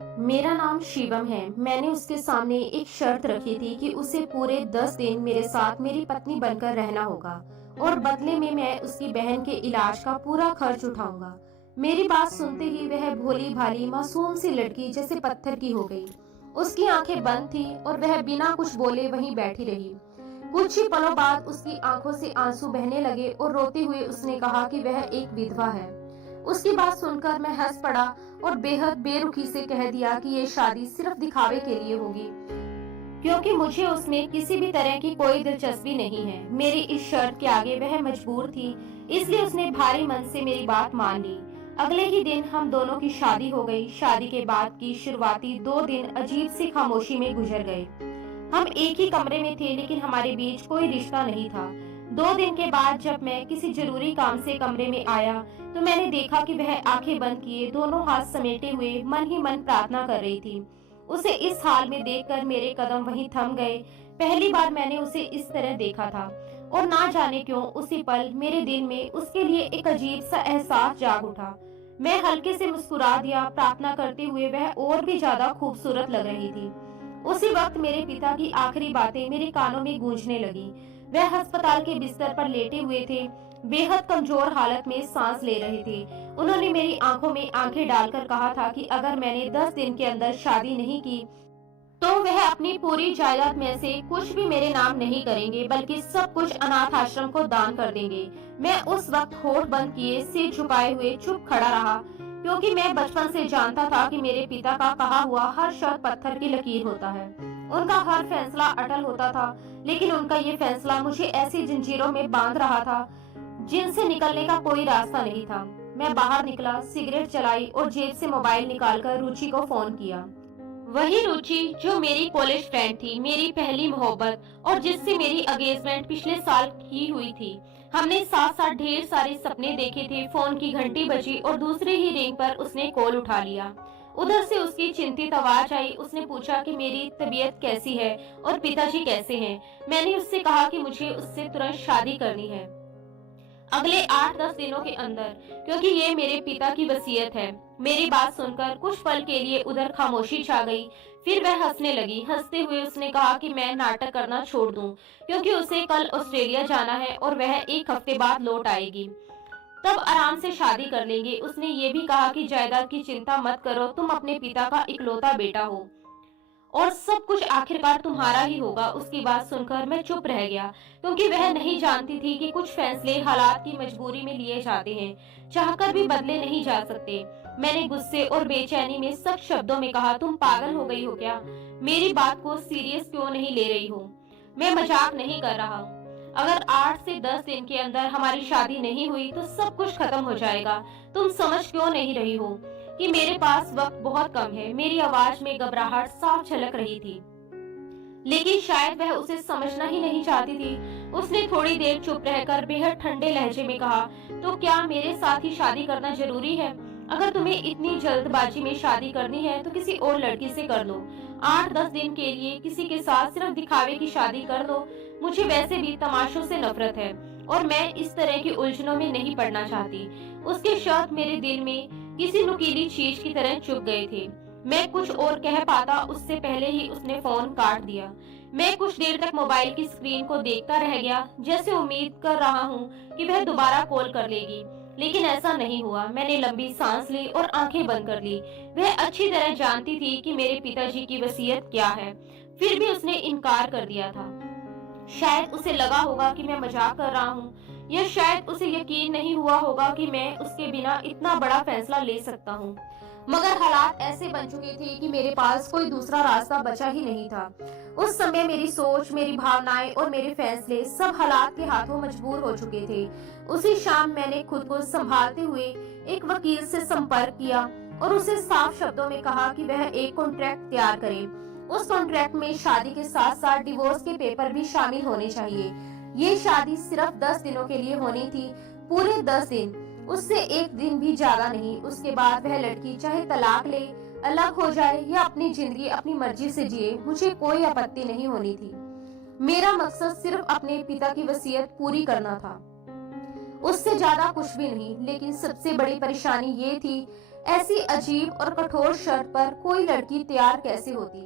मेरा नाम शिवम है। मैंने उसके सामने एक शर्त रखी थी कि उसे पूरे 10 दिन मेरे साथ मेरी पत्नी बनकर रहना होगा और बदले में मैं उसकी बहन के इलाज का पूरा खर्च उठाऊंगा। मेरी बात सुनते ही वह भोली भाली मासूम सी लड़की जैसे पत्थर की हो गई। उसकी आंखें बंद थी और वह बिना कुछ बोले वहीं बैठी रही। कुछ ही पलों बाद उसकी आंखों से आंसू बहने लगे और रोते हुए उसने कहा कि वह एक विधवा है। उसकी बात सुनकर मैं हंस पड़ा और बेहद बेरुखी से कह दिया कि ये शादी सिर्फ दिखावे के लिए होगी, क्योंकि मुझे उसमें किसी भी तरह की कोई दिलचस्पी नहीं है। मेरी इस शर्त के आगे वह मजबूर थी, इसलिए उसने भारी मन से मेरी बात मान ली। अगले ही दिन हम दोनों की शादी हो गई। शादी के बाद की शुरुआती 2 दिन अजीब सी खामोशी में गुजर गए। हम एक ही कमरे में थे, लेकिन हमारे बीच कोई रिश्ता नहीं था। 2 दिन के बाद जब मैं किसी जरूरी काम से कमरे में आया, तो मैंने देखा कि वह आंखें बंद किए दोनों हाथ समेटे हुए मन ही मन प्रार्थना कर रही थी। उसे इस हाल में देखकर मेरे कदम वहीं थम गए। पहली बार मैंने उसे इस तरह देखा था और ना जाने क्यों उसी पल मेरे दिल में उसके लिए एक अजीब सा एहसास जाग उठा। मैं हल्के से मुस्कुरा दिया। प्रार्थना करते हुए वह और भी ज्यादा खूबसूरत लग रही थी। उसी वक्त मेरे पिता की आखिरी बातें मेरे कानों में गूंजने लगी। वह अस्पताल के बिस्तर पर लेटे हुए थे, बेहद कमजोर हालत में सांस ले रहे थे। उन्होंने मेरी आंखों में आंखें डालकर कहा था कि अगर मैंने 10 दिन के अंदर शादी नहीं की, तो वह अपनी पूरी जायदाद में से कुछ भी मेरे नाम नहीं करेंगे, बल्कि सब कुछ अनाथ आश्रम को दान कर देंगे। मैं उस वक्त होठ बंद किए सिर झुकाए हुए चुप खड़ा रहा, क्योंकि मैं बचपन से जानता था कि मेरे पिता का कहा हुआ हर शब्द पत्थर की लकीर होता है। उनका हर फैसला अटल होता था, लेकिन उनका ये फैसला मुझे ऐसी जंजीरों में बांध रहा था जिनसे निकलने का कोई रास्ता नहीं था। मैं बाहर निकला, सिगरेट जलाई और जेब से मोबाइल निकालकर रुचि को फोन किया। वही रुचि जो मेरी कॉलेज फ्रेंड थी, मेरी पहली मोहब्बत, और जिससे मेरी एंगेजमेंट पिछले साल की हुई थी। हमने साथ साथ ढेर सारे सपने देखे थे। फोन की घंटी बजी और दूसरे ही रिंग पर उसने कॉल उठा लिया। उधर से उसकी चिंतित आवाज आई। उसने पूछा कि मेरी तबीयत कैसी है और पिताजी कैसे हैं। मैंने उससे कहा कि मुझे उससे तुरंत शादी करनी है, अगले 8-10 दिनों के अंदर, क्योंकि ये मेरे पिता की वसीयत है। मेरी बात सुनकर कुछ पल के लिए उधर खामोशी छा गई। फिर वह हंसने लगी। हंसते हुए उसने कहा कि मैं नाटक करना छोड़ दूं, क्योंकि उसे कल ऑस्ट्रेलिया जाना है और वह 1 हफ्ते बाद लौट आएगी। तब आराम से शादी कर लेंगे। उसने ये भी कहा कि जायदाद की चिंता मत करो, तुम अपने पिता का इकलौता बेटा हो और सब कुछ आखिरकार तुम्हारा ही होगा। उसकी बात सुनकर मैं चुप रह गया, क्योंकि वह नहीं जानती थी कि कुछ फैसले हालात की मजबूरी में लिए जाते हैं, चाहकर भी बदले नहीं जा सकते। मैंने गुस्से और बेचैनी में सख्त शब्दों में कहा, तुम पागल हो गई हो क्या? मेरी बात को सीरियस क्यों नहीं ले रही हो? मैं मजाक नहीं कर रहा हूँ। अगर 8 से 10 दिन के अंदर हमारी शादी नहीं हुई तो सब कुछ खत्म हो जाएगा। तुम समझ क्यों नहीं रही हो कि मेरे पास वक्त बहुत कम है? मेरी आवाज में घबराहट साफ झलक रही थी, लेकिन शायद वह उसे समझना ही नहीं चाहती थी। उसने थोड़ी देर चुप रहकर बेहद ठंडे लहजे में कहा, तो क्या मेरे साथ ही शादी करना जरूरी है? अगर तुम्हें इतनी जल्दबाजी में शादी करनी है तो किसी और लड़की से कर लो। 8-10 दिन के लिए किसी के साथ सिर्फ दिखावे की शादी कर दो। मुझे वैसे भी तमाशों से नफरत है और मैं इस तरह की उलझनों में नहीं पड़ना चाहती। उसके शब्द मेरे दिल में किसी नुकीली चीज की तरह चुभ गए थे। मैं कुछ और कह पाता उससे पहले ही उसने फोन काट दिया। मैं कुछ देर तक मोबाइल की स्क्रीन को देखता रह गया, जैसे उम्मीद कर रहा हूँ कि वह दोबारा कॉल कर लेगी, लेकिन ऐसा नहीं हुआ। मैंने लंबी सांस ली और आंखें बंद कर ली। वह अच्छी तरह जानती थी कि मेरे पिताजी की वसीयत क्या है, फिर भी उसने इनकार कर दिया था। शायद उसे लगा होगा कि मैं मजाक कर रहा हूँ, या शायद उसे यकीन नहीं हुआ होगा कि मैं उसके बिना इतना बड़ा फैसला ले सकता हूँ। मगर हालात ऐसे बन चुके थे कि मेरे पास कोई दूसरा रास्ता बचा ही नहीं था। उस समय मेरी सोच, मेरी भावनाएं और मेरे फैसले सब हालात के हाथों मजबूर हो चुके थे। उसी शाम मैंने खुद को संभालते हुए एक वकील से संपर्क किया और उसे साफ शब्दों में कहा कि वह एक कॉन्ट्रैक्ट तैयार करे। उस कॉन्ट्रैक्ट में शादी के साथ साथ डिवोर्स के पेपर भी शामिल होने चाहिए। ये शादी सिर्फ 10 दिनों के लिए होनी थी, पूरे 10 दिन, उससे एक दिन भी ज्यादा नहीं। उसके बाद वह लड़की चाहे तलाक ले, अलग हो जाए या अपनी जिंदगी अपनी मर्जी से जिए, मुझे कोई आपत्ति नहीं होनी थी। मेरा मकसद सिर्फ अपने पिता की वसीयत पूरी करना था, उससे ज्यादा कुछ भी नहीं। लेकिन सबसे बड़ी परेशानी ये थी ऐसी अजीब और कठोर शर्त पर कोई लड़की तैयार कैसे होती?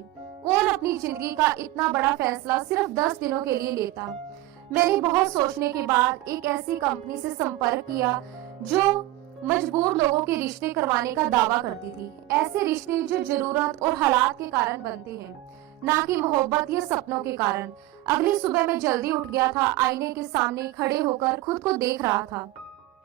कौन अपनी जिंदगी का इतना बड़ा फैसला सिर्फ 10 दिनों के लिए लेता? मैंने बहुत सोचने के बाद एक ऐसी कंपनी से संपर्क किया जो मजबूर लोगों के रिश्ते करवाने का दावा करती थी। ऐसे रिश्ते जो जरूरत और हालात के कारण बनते हैं, ना कि मोहब्बत या सपनों के कारण। अगली सुबह मैं जल्दी उठ गया था, आईने के सामने खड़े होकर खुद को देख रहा था,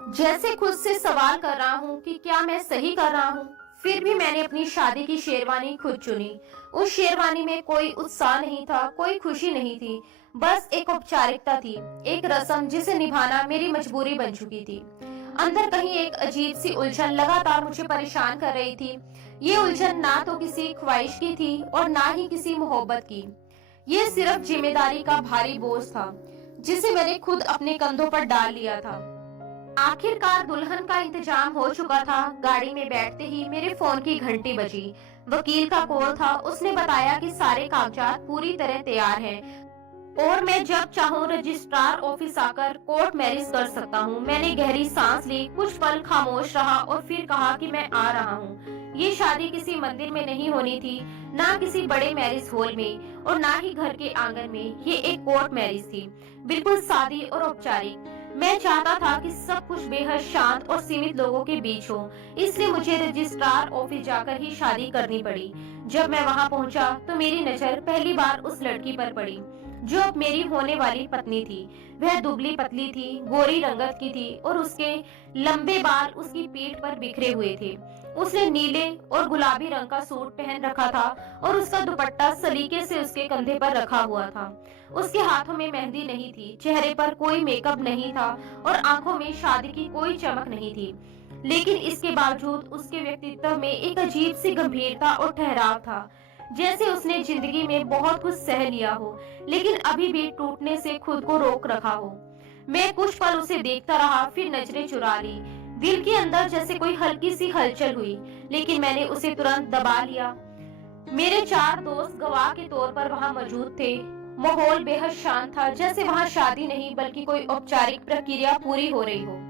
जैसे खुद से सवाल कर रहा हूँ कि क्या मैं सही कर रहा हूँ। फिर भी मैंने अपनी शादी की शेरवानी खुद चुनी। उस शेरवानी में कोई उत्साह नहीं था, कोई खुशी नहीं थी, बस एक औपचारिकता थी, एक रस्म जिसे निभाना मेरी मजबूरी बन चुकी थी। अंदर कहीं एक अजीब सी उलझन लगातार मुझे परेशान कर रही थी। ये उलझन ना तो किसी ख्वाहिश की थी और ना ही किसी मोहब्बत की। ये सिर्फ जिम्मेदारी का भारी बोझ था जिसे मैंने खुद अपने कंधों पर डाल लिया था। आखिरकार दुल्हन का इंतजाम हो चुका था। गाड़ी में बैठते ही मेरे फोन की घंटी बजी। वकील का कॉल था। उसने बताया कि सारे कागजात पूरी तरह तैयार हैं और मैं जब चाहूँ रजिस्ट्रार ऑफिस आकर कोर्ट मैरिज कर सकता हूँ। मैंने गहरी सांस ली, कुछ पल खामोश रहा और फिर कहा कि मैं आ रहा हूँ। ये शादी किसी मंदिर में नहीं होनी थी, ना किसी बड़े मैरिज हॉल में और ना ही घर के आंगन में। ये एक कोर्ट मैरिज थी, बिल्कुल सादी और औपचारिक। मैं चाहता था कि सब कुछ बेहद शांत और सीमित लोगों के बीच हो, इसलिए मुझे रजिस्ट्रार ऑफिस जाकर ही शादी करनी पड़ी। जब मैं वहां पहुंचा तो मेरी नजर पहली बार उस लड़की पर पड़ी जो अब मेरी होने वाली पत्नी थी। वह दुबली पतली थी, गोरी रंगत की थी और उसके लंबे बाल उसकी पीठ पर बिखरे हुए थे। उसने नीले और गुलाबी रंग का सूट पहन रखा था और उसका दुपट्टा सलीके से उसके कंधे पर रखा हुआ था। उसके हाथों में मेहंदी नहीं थी, चेहरे पर कोई मेकअप नहीं था और आंखों में शादी की कोई चमक नहीं थी। लेकिन इसके बावजूद उसके व्यक्तित्व में एक अजीब सी गंभीरता और ठहराव था, जैसे उसने जिंदगी में बहुत कुछ सह लिया हो लेकिन अभी भी टूटने से खुद को रोक रखा हो। मैं कुछ पल उसे देखता रहा, फिर नजरें चुरा ली। दिल के अंदर जैसे कोई हल्की सी हलचल हुई, लेकिन मैंने उसे तुरंत दबा लिया। मेरे 4 दोस्त गवाह के तौर पर वहां मौजूद थे। माहौल बेहद शांत था, जैसे वहां शादी नहीं बल्कि कोई औपचारिक प्रक्रिया पूरी हो रही हो।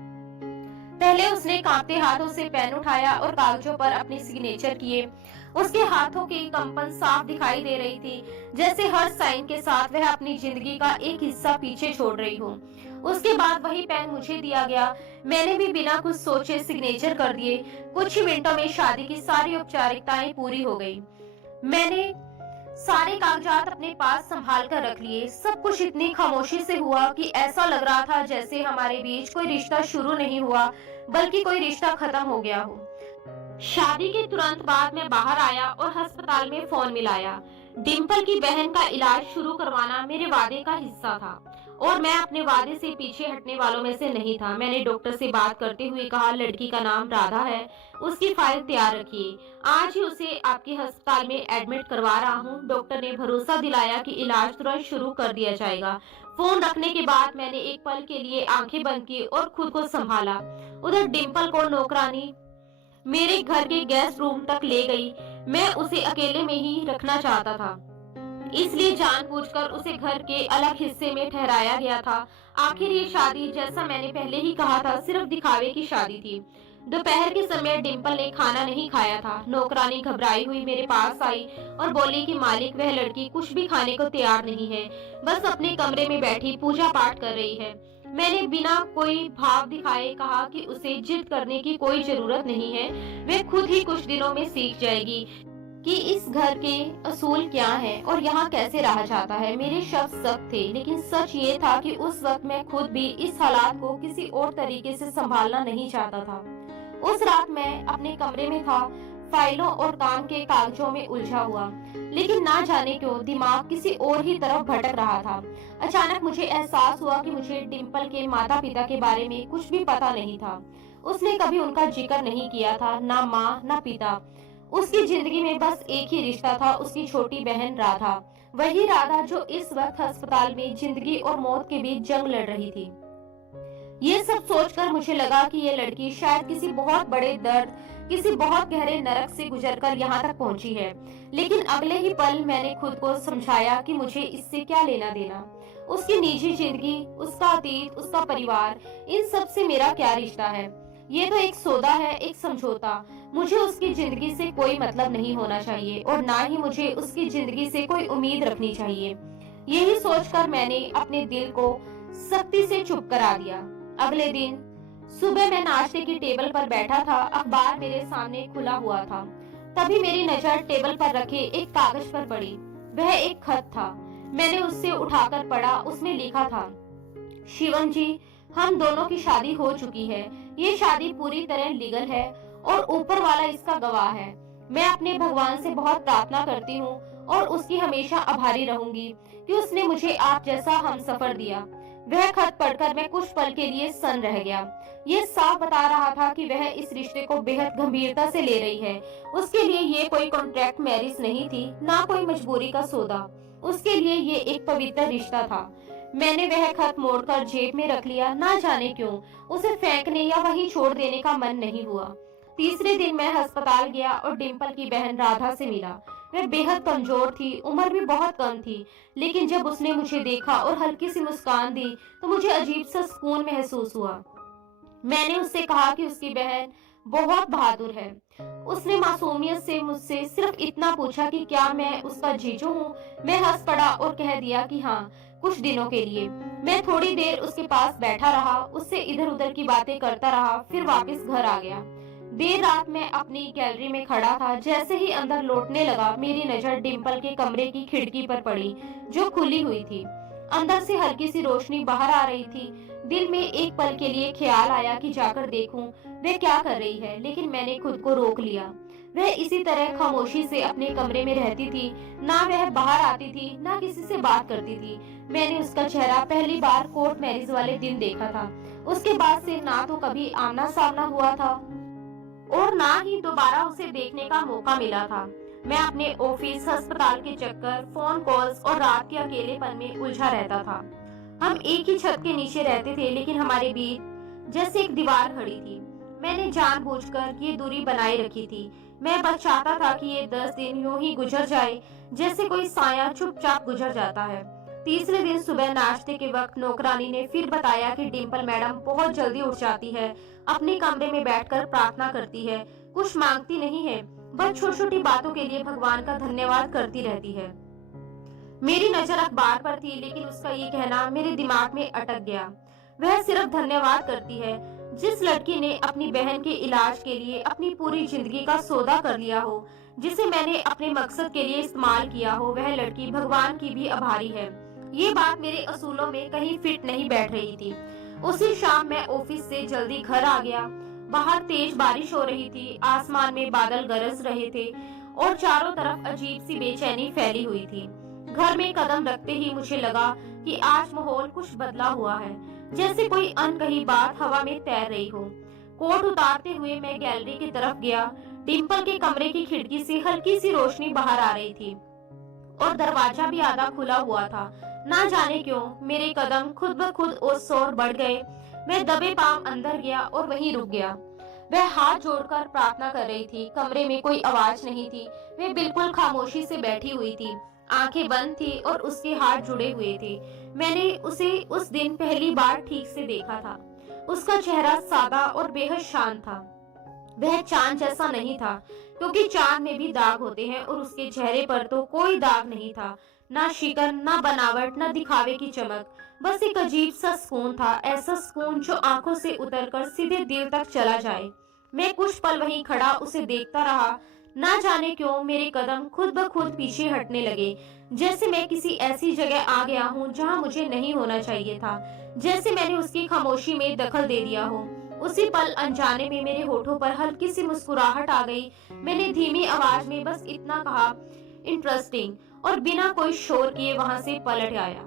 पहले उसने कांपते हाथों से पेन उठाया और कागजों पर अपने सिग्नेचर किए। उसके हाथों की कंपन साफ दिखाई दे रही थी, जैसे हर साइन के साथ वह अपनी जिंदगी का एक हिस्सा पीछे छोड़ रही हो। उसके बाद वही पेन मुझे दिया गया। मैंने भी बिना कुछ सोचे सिग्नेचर कर दिए। कुछ ही मिनटों में शादी की सारी औपचारिकताएं पूरी हो गई। मैंने सारे कागजात अपने पास संभाल कर रख लिए। सब कुछ इतनी खामोशी से हुआ कि ऐसा लग रहा था जैसे हमारे बीच कोई रिश्ता शुरू नहीं हुआ बल्कि कोई रिश्ता खत्म हो गया हो। शादी के तुरंत बाद मैं बाहर आया और अस्पताल में फोन मिलाया। डिम्पल की बहन का इलाज शुरू करवाना मेरे वादे का हिस्सा था और मैं अपने वादे से पीछे हटने वालों में से नहीं था। मैंने डॉक्टर से बात करते हुए कहा, लड़की का नाम राधा है, उसकी फाइल तैयार रखिए, आज ही उसे आपके अस्पताल में एडमिट करवा रहा हूँ। डॉक्टर ने भरोसा दिलाया कि इलाज तुरंत शुरू कर दिया जाएगा। फोन रखने के बाद मैंने एक पल के लिए आंखें बंद की और खुद को संभाला। उधर डिम्पल को नौकरानी मेरे घर के गेस्ट रूम तक ले गई। मैं उसे अकेले में ही रखना चाहता था, इसलिए जानबूझकर उसे घर के अलग हिस्से में ठहराया गया था। आखिर ये शादी, जैसा मैंने पहले ही कहा था, सिर्फ दिखावे की शादी थी। दोपहर के समय डिम्पल ने खाना नहीं खाया था। नौकरानी घबराई हुई मेरे पास आई और बोली कि मालिक, वह लड़की कुछ भी खाने को तैयार नहीं है, बस अपने कमरे में बैठी पूजा पाठ कर रही है। मैंने बिना कोई भाव दिखाए कहा कि उसे जिद करने की कोई जरूरत नहीं है, वे खुद ही कुछ दिनों में सीख जाएगी कि इस घर के असूल क्या हैं और यहाँ कैसे रहा जाता है। मेरे शब्द सख्त थे, लेकिन सच ये था कि उस वक्त मैं खुद भी इस हालात को किसी और तरीके से संभालना नहीं चाहता था। उस रात मैं अपने कमरे में था, फाइलों और काम के कागजों में उलझा हुआ, लेकिन ना जाने क्यों दिमाग किसी और ही तरफ भटक रहा था। अचानक मुझे एहसास हुआ कि मुझे डिम्पल के माता पिता के बारे में कुछ भी पता नहीं था। उसने कभी उनका जिक्र नहीं किया था, ना माँ ना पिता। उसकी जिंदगी में बस एक ही रिश्ता था, उसकी छोटी बहन राधा। वही राधा जो इस वक्त अस्पताल में जिंदगी और मौत के बीच जंग लड़ रही थी। ये सब सोचकर मुझे लगा कि ये लड़की शायद किसी बहुत बड़े दर्द, किसी बहुत गहरे नरक से गुजरकर यहाँ तक पहुंची है। लेकिन अगले ही पल मैंने खुद को समझाया कि मुझे इससे क्या लेना देना। उसकी निजी जिंदगी, उसका अतीत, उसका परिवार, इन सब से मेरा क्या रिश्ता है। ये तो एक सौदा है, एक समझौता। मुझे उसकी जिंदगी से कोई मतलब नहीं होना चाहिए और ना ही मुझे उसकी जिंदगी से कोई उम्मीद रखनी चाहिए। यही सोचकर मैंने अपने दिल को सख्ती से चुप करा दिया। अगले दिन सुबह मैं नाश्ते की टेबल पर बैठा था, अखबार मेरे सामने खुला हुआ था। तभी मेरी नजर टेबल पर रखे एक कागज पर पड़ी। वह एक खत था। मैंने उससे उठाकर पढ़ा। उसमें लिखा था, शिवम जी, हम दोनों की शादी हो चुकी है। ये शादी पूरी तरह लीगल है और ऊपर वाला इसका गवाह है। मैं अपने भगवान से बहुत प्रार्थना करती हूँ और उसकी हमेशा आभारी रहूंगी कि उसने मुझे आप जैसा हमसफर दिया। वह खत पढ़कर मैं कुछ पल के लिए सन्न रह गया। ये साफ बता रहा था कि वह इस रिश्ते को बेहद गंभीरता से ले रही है। उसके लिए ये कोई कॉन्ट्रैक्ट मैरिज नहीं थी, ना कोई मजबूरी का सौदा। उसके लिए ये एक पवित्र रिश्ता था। मैंने वह खत मोड़कर जेब में रख लिया। ना जाने क्यों उसे फेंकने या वहीं छोड़ देने का मन नहीं हुआ। तीसरे दिन मैं अस्पताल गया और डिम्पल की बहन राधा से मिला। वह बेहद कमजोर थी, उम्र भी बहुत कम थी, लेकिन जब उसने मुझे देखा और हल्की सी मुस्कान दी तो मुझे अजीब सा सुकून महसूस हुआ। मैंने उससे कहा कि उसकी बहन बहुत बहादुर है। उसने मासूमियत से मुझसे सिर्फ इतना पूछा कि क्या मैं उसका जीजू हूँ। मैं हंस पड़ा और कह दिया कि हाँ, कुछ दिनों के लिए। मैं थोड़ी देर उसके पास बैठा रहा, उससे इधर उधर की बातें करता रहा, फिर वापस घर आ गया। देर रात मैं अपनी गैलरी में खड़ा था। जैसे ही अंदर लौटने लगा, मेरी नजर डिम्पल के कमरे की खिड़की पर पड़ी, जो खुली हुई थी। अंदर से हल्की सी रोशनी बाहर आ रही थी। दिल में एक पल के लिए ख्याल आया कि जाकर देखूं वह क्या कर रही है, लेकिन मैंने खुद को रोक लिया। वह इसी तरह खामोशी से अपने कमरे में रहती थी। ना वह बाहर आती थी, ना किसी से बात करती थी। मैंने उसका चेहरा पहली बार कोर्ट मैरिज वाले दिन देखा था। उसके बाद से ना तो कभी आमना सामना हुआ था और ना ही दोबारा उसे देखने का मौका मिला था। मैं अपने ऑफिस, अस्पताल के चक्कर, फोन कॉल्स और रात के अकेलेपन में उलझा रहता था। हम एक ही छत के नीचे रहते थे, लेकिन हमारे बीच जैसे एक दीवार खड़ी थी। मैंने जानबूझकर ये दूरी बनाए रखी थी। मैं बस चाहता था कि ये 10 दिन यूं ही गुजर जाए, जैसे कोई साया चुपचाप गुजर जाता है। तीसरे दिन सुबह नाश्ते के वक्त नौकरानी ने फिर बताया कि डिम्पल मैडम बहुत जल्दी उठ जाती है, अपने कमरे में बैठकर प्रार्थना करती है, कुछ मांगती नहीं है, बस छोटी छोटी बातों के लिए भगवान का धन्यवाद करती रहती है। मेरी नजर अखबार पर थी, लेकिन उसका ये कहना मेरे दिमाग में अटक गया। वह सिर्फ धन्यवाद करती है। जिस लड़की ने अपनी बहन के इलाज के लिए अपनी पूरी जिंदगी का सौदा कर लिया हो, जिसे मैंने अपने मकसद के लिए इस्तेमाल किया हो, वह लड़की भगवान की भी आभारी है। ये बात मेरे असूलों में कहीं फिट नहीं बैठ रही थी। उसी शाम मैं ऑफिस से जल्दी घर आ गया। बाहर तेज बारिश हो रही थी, आसमान में बादल गरज रहे थे और चारों तरफ अजीब सी बेचैनी फैली हुई थी। घर में कदम रखते ही मुझे लगा कि आज माहौल कुछ बदला हुआ है, जैसे कोई अनकही बात हवा में तैर रही हो। कोट उतारते हुए मैं गैलरी की तरफ गया। डिम्पल के कमरे की खिड़की से हल्की सी रोशनी बाहर आ रही थी और दरवाजा भी आधा खुला हुआ था। ना जाने क्यों मेरे कदम खुद ब खुद उस ओर बढ़ गए। मैं दबे पांव अंदर गया और वहीं रुक गया। वह हाथ जोड़कर प्रार्थना कर रही थी। कमरे में कोई आवाज नहीं थी। वह बिल्कुल खामोशी से बैठी हुई थी, आंखें बंद थी और उसके हाथ जुड़े हुए थे। मैंने उसे उस दिन पहली बार ठीक से देखा था। उसका चेहरा सादा और बेहद शांत था। वह चांद जैसा नहीं था, क्योंकि चांद में भी दाग होते हैं, और उसके चेहरे पर तो कोई दाग नहीं था। ना शिकन, ना बनावट, ना दिखावे की चमक, बस एक अजीब सा सुकून था। ऐसा सुकून जो आंखों से उतरकर सीधे दिल तक चला जाए। मैं कुछ पल वहीं खड़ा उसे देखता रहा। ना जाने क्यों मेरे कदम खुद ब खुद पीछे हटने लगे, जैसे मैं किसी ऐसी जगह आ गया हूँ जहाँ मुझे नहीं होना चाहिए था, जैसे मैंने उसकी खामोशी में दखल दे दिया हो। उसी पल अनजाने में मेरे होठों पर हल्की सी मुस्कुराहट आ गई। मैंने धीमी आवाज में बस इतना कहा, इंटरेस्टिंग, और बिना कोई शोर किए वहां से पलट आया।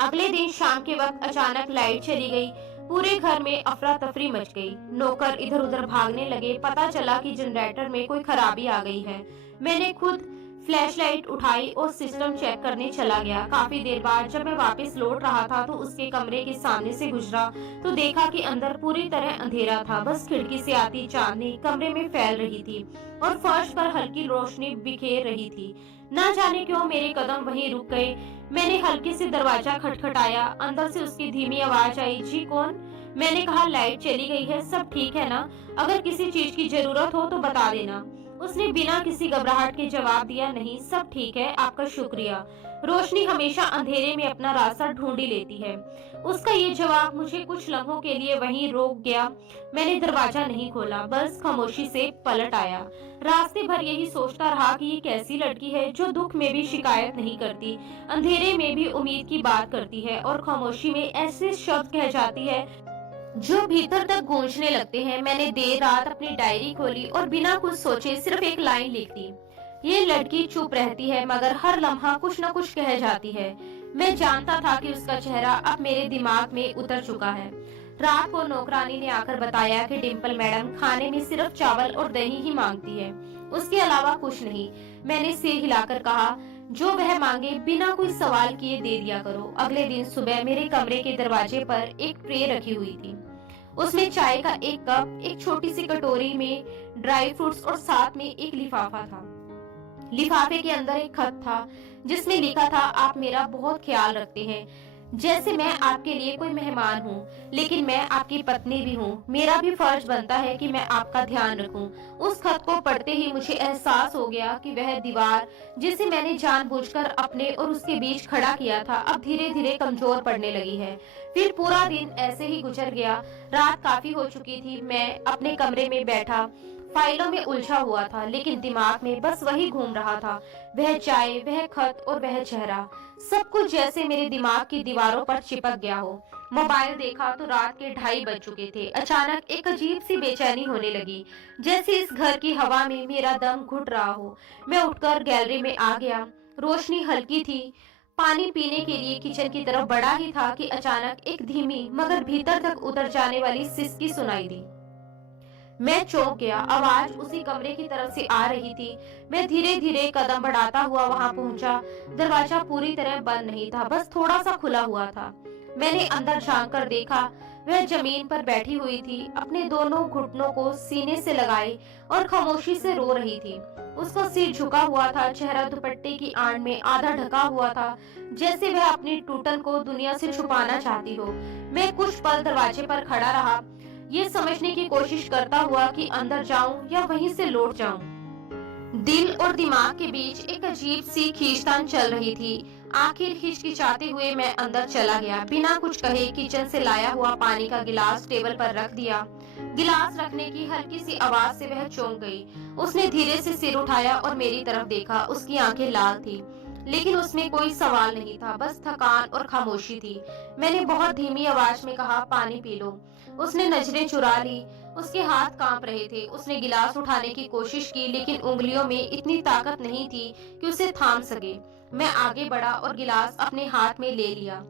अगले दिन शाम के वक्त अचानक लाइट चली गई। पूरे घर में अफरा तफरी मच गई। नौकर इधर उधर भागने लगे। पता चला कि जनरेटर में कोई खराबी आ गई है। मैंने खुद फ्लैशलाइट उठाई और सिस्टम चेक करने चला गया। काफी देर बाद जब मैं वापस लौट रहा था तो उसके कमरे के सामने से गुजरा तो देखा कि अंदर पूरी तरह अंधेरा था। बस खिड़की से आती चांदनी कमरे में फैल रही थी और फर्श पर हल्की रोशनी बिखेर रही थी। ना जाने क्यों मेरे कदम वहीं रुक गए। मैंने हल्के से दरवाजा खटखटाया। अंदर से उसकी धीमी आवाज आई, जी कौन? मैंने कहा लाइट चली गई है, सब ठीक है ना? अगर किसी चीज की जरूरत हो तो बता देना। उसने बिना किसी घबराहट के जवाब दिया, नहीं सब ठीक है, आपका शुक्रिया। रोशनी हमेशा अंधेरे में अपना रास्ता ढूंढ ही लेती है। उसका ये जवाब मुझे कुछ लम्हों के लिए वहीं रोक गया। मैंने दरवाजा नहीं खोला, बस खामोशी से पलट आया। रास्ते भर यही सोचता रहा कि ये कैसी लड़की है जो दुख में भी शिकायत नहीं करती, अंधेरे में भी उम्मीद की बात करती है और खामोशी में ऐसे शब्द कह जाती है जो भीतर तक गूंजने लगते हैं। मैंने देर रात अपनी डायरी खोली और बिना कुछ सोचे सिर्फ एक लाइन लिख दी। ये लड़की चुप रहती है मगर हर लम्हा कुछ न कुछ कह जाती है। मैं जानता था कि उसका चेहरा अब मेरे दिमाग में उतर चुका है। रात को नौकरानी ने आकर बताया कि डिम्पल मैडम खाने में सिर्फ चावल और दही ही मांगती है, उसके अलावा कुछ नहीं। मैंने सिर हिलाकर कहा, जो वह मांगे बिना कोई सवाल किए दे दिया करो। अगले दिन सुबह मेरे कमरे के दरवाजे पर एक ट्रे रखी हुई थी। उसमें चाय का एक कप, एक छोटी सी कटोरी में ड्राई फ्रूट्स और साथ में एक लिफाफा था। लिफाफे के अंदर एक खत था जिसमें लिखा था, आप मेरा बहुत ख्याल रखते हैं, जैसे मैं आपके लिए कोई मेहमान हूँ, लेकिन मैं आपकी पत्नी भी हूँ। मेरा भी फर्ज बनता है कि मैं आपका ध्यान रखूं। उस खत को पढ़ते ही मुझे एहसास हो गया कि वह दीवार जिसे मैंने जानबूझकर अपने और उसके बीच खड़ा किया था अब धीरे धीरे कमजोर पड़ने लगी है। फिर पूरा दिन ऐसे ही गुजर गया। रात काफी हो चुकी थी। मैं अपने कमरे में बैठा फाइलों में उलझा हुआ था, लेकिन दिमाग में बस वही घूम रहा था, वह चाय, वह खत और वह चेहरा। सब कुछ जैसे मेरे दिमाग की दीवारों पर चिपक गया हो। मोबाइल देखा तो रात के 2:30 बज चुके थे। अचानक एक अजीब सी बेचैनी होने लगी, जैसे इस घर की हवा में मेरा दम घुट रहा हो। मैं उठकर गैलरी में आ गया। रोशनी हल्की थी। पानी पीने के लिए किचन की तरफ बढ़ा ही था कि अचानक एक धीमी मगर भीतर तक उतर जाने वाली सिसकी सुनाई दी। मैं चौंक गया। आवाज उसी कमरे की तरफ से आ रही थी। मैं धीरे धीरे कदम बढ़ाता हुआ वहां पहुंचा। दरवाजा पूरी तरह बंद नहीं था, बस थोड़ा सा खुला हुआ था। मैंने अंदर झांक कर देखा। वह जमीन पर बैठी हुई थी, अपने दोनों घुटनों को सीने से लगाए और खामोशी से रो रही थी। उसका सिर झुका हुआ था, चेहरा दुपट्टे की आड़ में आधा ढका हुआ था, जैसे वह अपनी टूटन को दुनिया से छुपाना चाहती हो। मैं कुछ पल दरवाजे पर खड़ा रहा, ये समझने की कोशिश करता हुआ कि अंदर जाऊं या वहीं से लौट जाऊं। दिल और दिमाग के बीच एक अजीब सी खींचतान चल रही थी। आखिर हिचकिचाते हुए मैं अंदर चला गया। बिना कुछ कहे किचन से लाया हुआ पानी का गिलास टेबल पर रख दिया। गिलास रखने की हल्की सी आवाज से वह चौंक गई। उसने धीरे से सिर उठाया और मेरी तरफ देखा। उसकी आंखें लाल थी, लेकिन उसमें कोई सवाल नहीं था, बस थकान और खामोशी थी। मैंने बहुत धीमी आवाज में कहा, पानी पी लो। उसने नजरें चुरा ली। उसके हाथ कांप रहे थे। उसने गिलास उठाने की कोशिश की, लेकिन उंगलियों में इतनी ताकत नहीं थी कि उसे थाम सके। मैं आगे बढ़ा और गिलास अपने हाथ में ले लिया।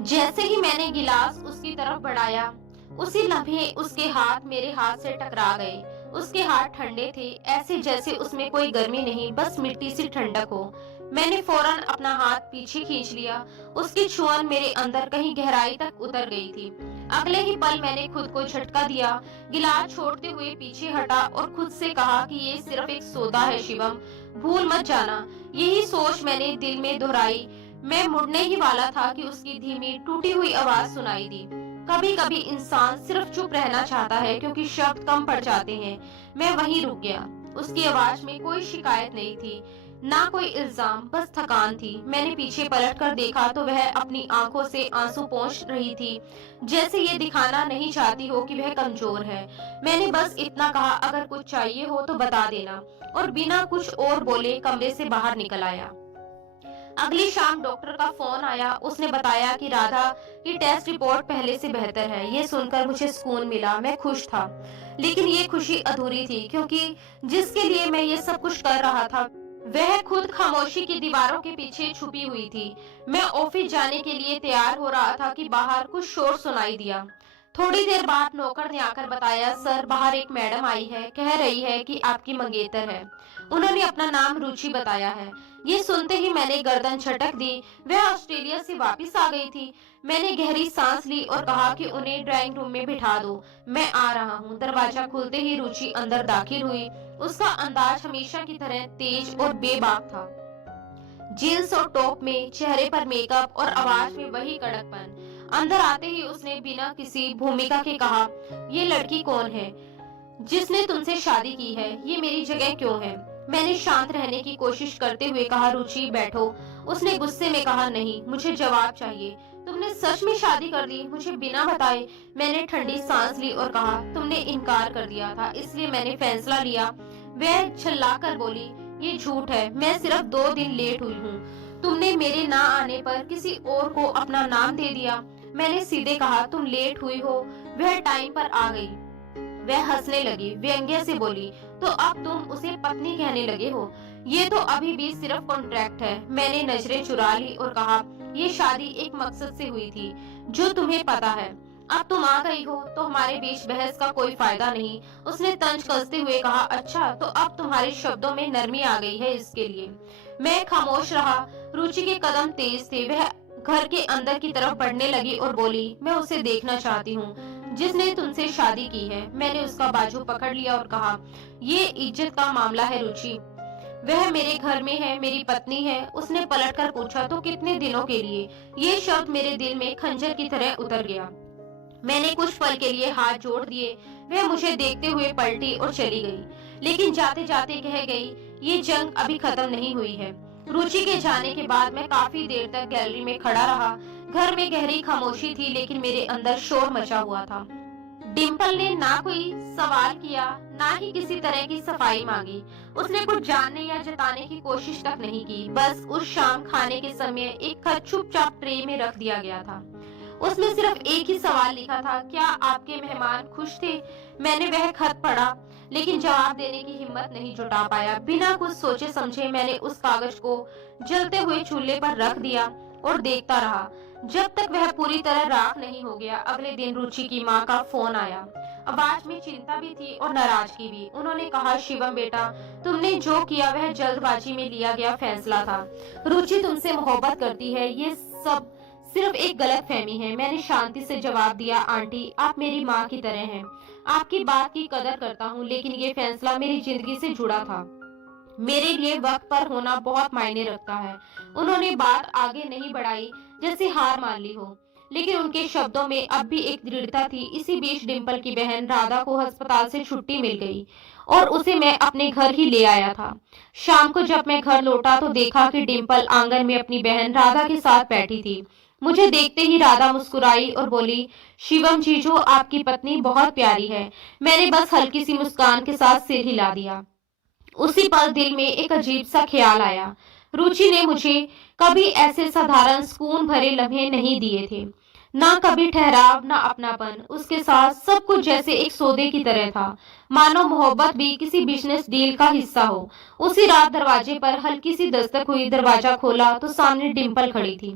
जैसे ही मैंने गिलास उसकी तरफ बढ़ाया, उसी लम्हे उसके हाथ मेरे हाथ से टकरा गए। उसके हाथ ठंडे थे, ऐसे जैसे उसमें कोई गर्मी नहीं, बस मिट्टी सी ठंडक हो। मैंने फौरन अपना हाथ पीछे खींच लिया। उसकी छुअन मेरे अंदर कहीं गहराई तक उतर गई थी। अगले ही पल मैंने खुद को झटका दिया, गिलास छोड़ते हुए पीछे हटा और खुद से कहा कि ये सिर्फ एक सौदा है शिवम, भूल मत जाना। यही सोच मैंने दिल में दोहराई। मैं मुड़ने ही वाला था कि उसकी धीमी टूटी हुई आवाज सुनाई दी। कभी कभी इंसान सिर्फ चुप रहना चाहता है क्योंकि शब्द कम पड़ जाते हैं। मैं वहीं रुक गया। उसकी आवाज में कोई शिकायत नहीं थी, ना कोई इल्जाम, बस थकान थी। मैंने पीछे पलट कर देखा तो वह अपनी आंखों से आंसू पोंछ रही थी, जैसे ये दिखाना नहीं चाहती हो कि वह कमजोर है। मैंने बस इतना कहा, अगर कुछ चाहिए हो तो बता देना, और बिना कुछ और बोले कमरे से बाहर निकल आया। अगली शाम डॉक्टर का फोन आया। उसने बताया कि राधा की टेस्ट रिपोर्ट पहले से बेहतर है। ये सुनकर मुझे सुकून मिला। मैं खुश था, लेकिन ये खुशी अधूरी थी, क्योंकि जिसके लिए मैं ये सब कुछ कर रहा था वह खुद खामोशी की दीवारों के पीछे छुपी हुई थी। मैं ऑफिस जाने के लिए तैयार हो रहा था कि बाहर कुछ शोर सुनाई दिया। थोड़ी देर बाद नौकर ने आकर बताया, सर बाहर एक मैडम आई है, कह रही है कि आपकी मंगेतर है। उन्होंने अपना नाम रुचि बताया है। ये सुनते ही मैंने गर्दन झटक दी। वह ऑस्ट्रेलिया से वापस आ गई थी। मैंने गहरी सांस ली और कहा कि उन्हें ड्राइंग रूम में बिठा दो, मैं आ रहा हूँ। दरवाजा खुलते ही रुचि अंदर दाखिल हुई। उसका अंदाज हमेशा की तरह तेज और बेबाक था। जींस और टॉप में, चेहरे पर मेकअप और आवाज में वही कड़कपन। अंदर आते ही उसने बिना किसी भूमिका के कहा, ये लड़की कौन है जिसने तुमसे शादी की है? ये मेरी जगह क्यों है? मैंने शांत रहने की कोशिश करते हुए कहा, रुचि बैठो। उसने गुस्से में कहा, नहीं, मुझे जवाब चाहिए। तुमने सच में शादी कर ली, मुझे बिना बताए? मैंने ठंडी सांस ली और कहा, तुमने इनकार कर दिया था, इसलिए मैंने फैसला लिया। वह चिल्लाकर बोली, ये झूठ है, मैं सिर्फ 2 दिन लेट हुई हूँ। तुमने मेरे ना आने पर किसी और को अपना नाम दे दिया। मैंने सीधे कहा, तुम लेट हुई हो, वह टाइम पर आ गई। वह हंसने लगी, व्यंग्य से बोली, तो अब तुम उसे पत्नी कहने लगे हो? ये तो अभी भी सिर्फ कॉन्ट्रैक्ट है। मैंने नजरें चुरा ली और कहा, ये शादी एक मकसद से हुई थी, जो तुम्हें पता है। अब तुम आ गई हो तो हमारे बीच बहस का कोई फायदा नहीं। उसने तंज कसते हुए कहा, अच्छा, तो अब तुम्हारे शब्दों में नरमी आ गई है, इसके लिए। मैं खामोश रहा। रुचि के कदम तेज थे। वह घर के अंदर की तरफ बढ़ने लगी और बोली, मैं उसे देखना चाहती हूँ जिसने तुमसे शादी की है। मैंने उसका बाजू पकड़ लिया और कहा, ये इज्जत का मामला है रुचि। वह मेरे घर में है, मेरी पत्नी है। उसने पलटकर पूछा, तो कितने दिनों के लिए? ये शब्द मेरे दिल में खंजर की तरह उतर गया। मैंने कुछ पल के लिए हाथ जोड़ दिए। वह मुझे देखते हुए पलटी और चली गई, लेकिन जाते जाते कह गई, ये जंग अभी खत्म नहीं हुई है। रुचि के जाने के बाद मैं काफी देर तक गैलरी में खड़ा रहा। घर में गहरी खामोशी थी, लेकिन मेरे अंदर शोर मचा हुआ था। डिम्पल ने ना कोई सवाल किया, ना ही किसी तरह की सफाई मांगी। उसने कुछ जानने या जताने की कोशिश तक नहीं की। बस उस शाम खाने के समय एक खत चुपचाप ट्रे में रख दिया गया था। उसमें सिर्फ एक ही सवाल लिखा था, क्या आपके मेहमान खुश थे? मैंने वह खत पढ़ा, लेकिन जवाब देने की हिम्मत नहीं जुटा पाया। बिना कुछ सोचे समझे मैंने उस कागज को जलते हुए चूल्हे पर रख दिया और देखता रहा जब तक वह पूरी तरह राख नहीं हो गया। अगले दिन रुचि की माँ का फोन आया। आवाज में चिंता भी थी और नाराजगी भी। उन्होंने कहा, शिवम बेटा, तुमने जो किया वह जल्दबाजी में लिया गया फैसला था। रुचि तुमसे मोहब्बत करती है, ये सब सिर्फ एक गलतफहमी है। मैंने शांति से जवाब दिया, आंटी, आप मेरी माँ की तरह हैं। आपकी बात की कदर करता हूँ, लेकिन ये फैसला मेरी जिंदगी से जुड़ा था। मेरे लिए वक्त पर होना बहुत मायने रखता है। उन्होंने बात आगे नहीं बढ़ाई, जैसे हार मान ली हो, लेकिन उनके शब्दों में अब भी एक दृढ़ता थी। इसी बीच डिम्पल की बहन राधा को अस्पताल से छुट्टी मिल गई और उसे मैं अपने घर ही ले आया था। शाम को जब मैं घर लौटा तो देखा कि डिम्पल आंगन में अपनी बहन राधा के साथ बैठी थी। मुझे देखते ही राधा मुस्कुराई और बोली, शिवम जीजू, आपकी पत्नी बहुत प्यारी है। मैंने बस हल्की सी मुस्कान के साथ सिर हिला दिया। उसी पल दिल में एक अजीब सा ख्याल आया। रुचि ने मुझे कभी ऐसे साधारण सुकून भरे लम्हे नहीं दिए थे। ना कभी ठहराव, ना अपनापन। उसके साथ सब कुछ जैसे एक सौदे की तरह था, मानो मोहब्बत भी किसी बिजनेस डील का हिस्सा हो। उसी रात दरवाजे पर हल्की सी दस्तक हुई। दरवाजा खोला तो सामने डिम्पल खड़ी थी।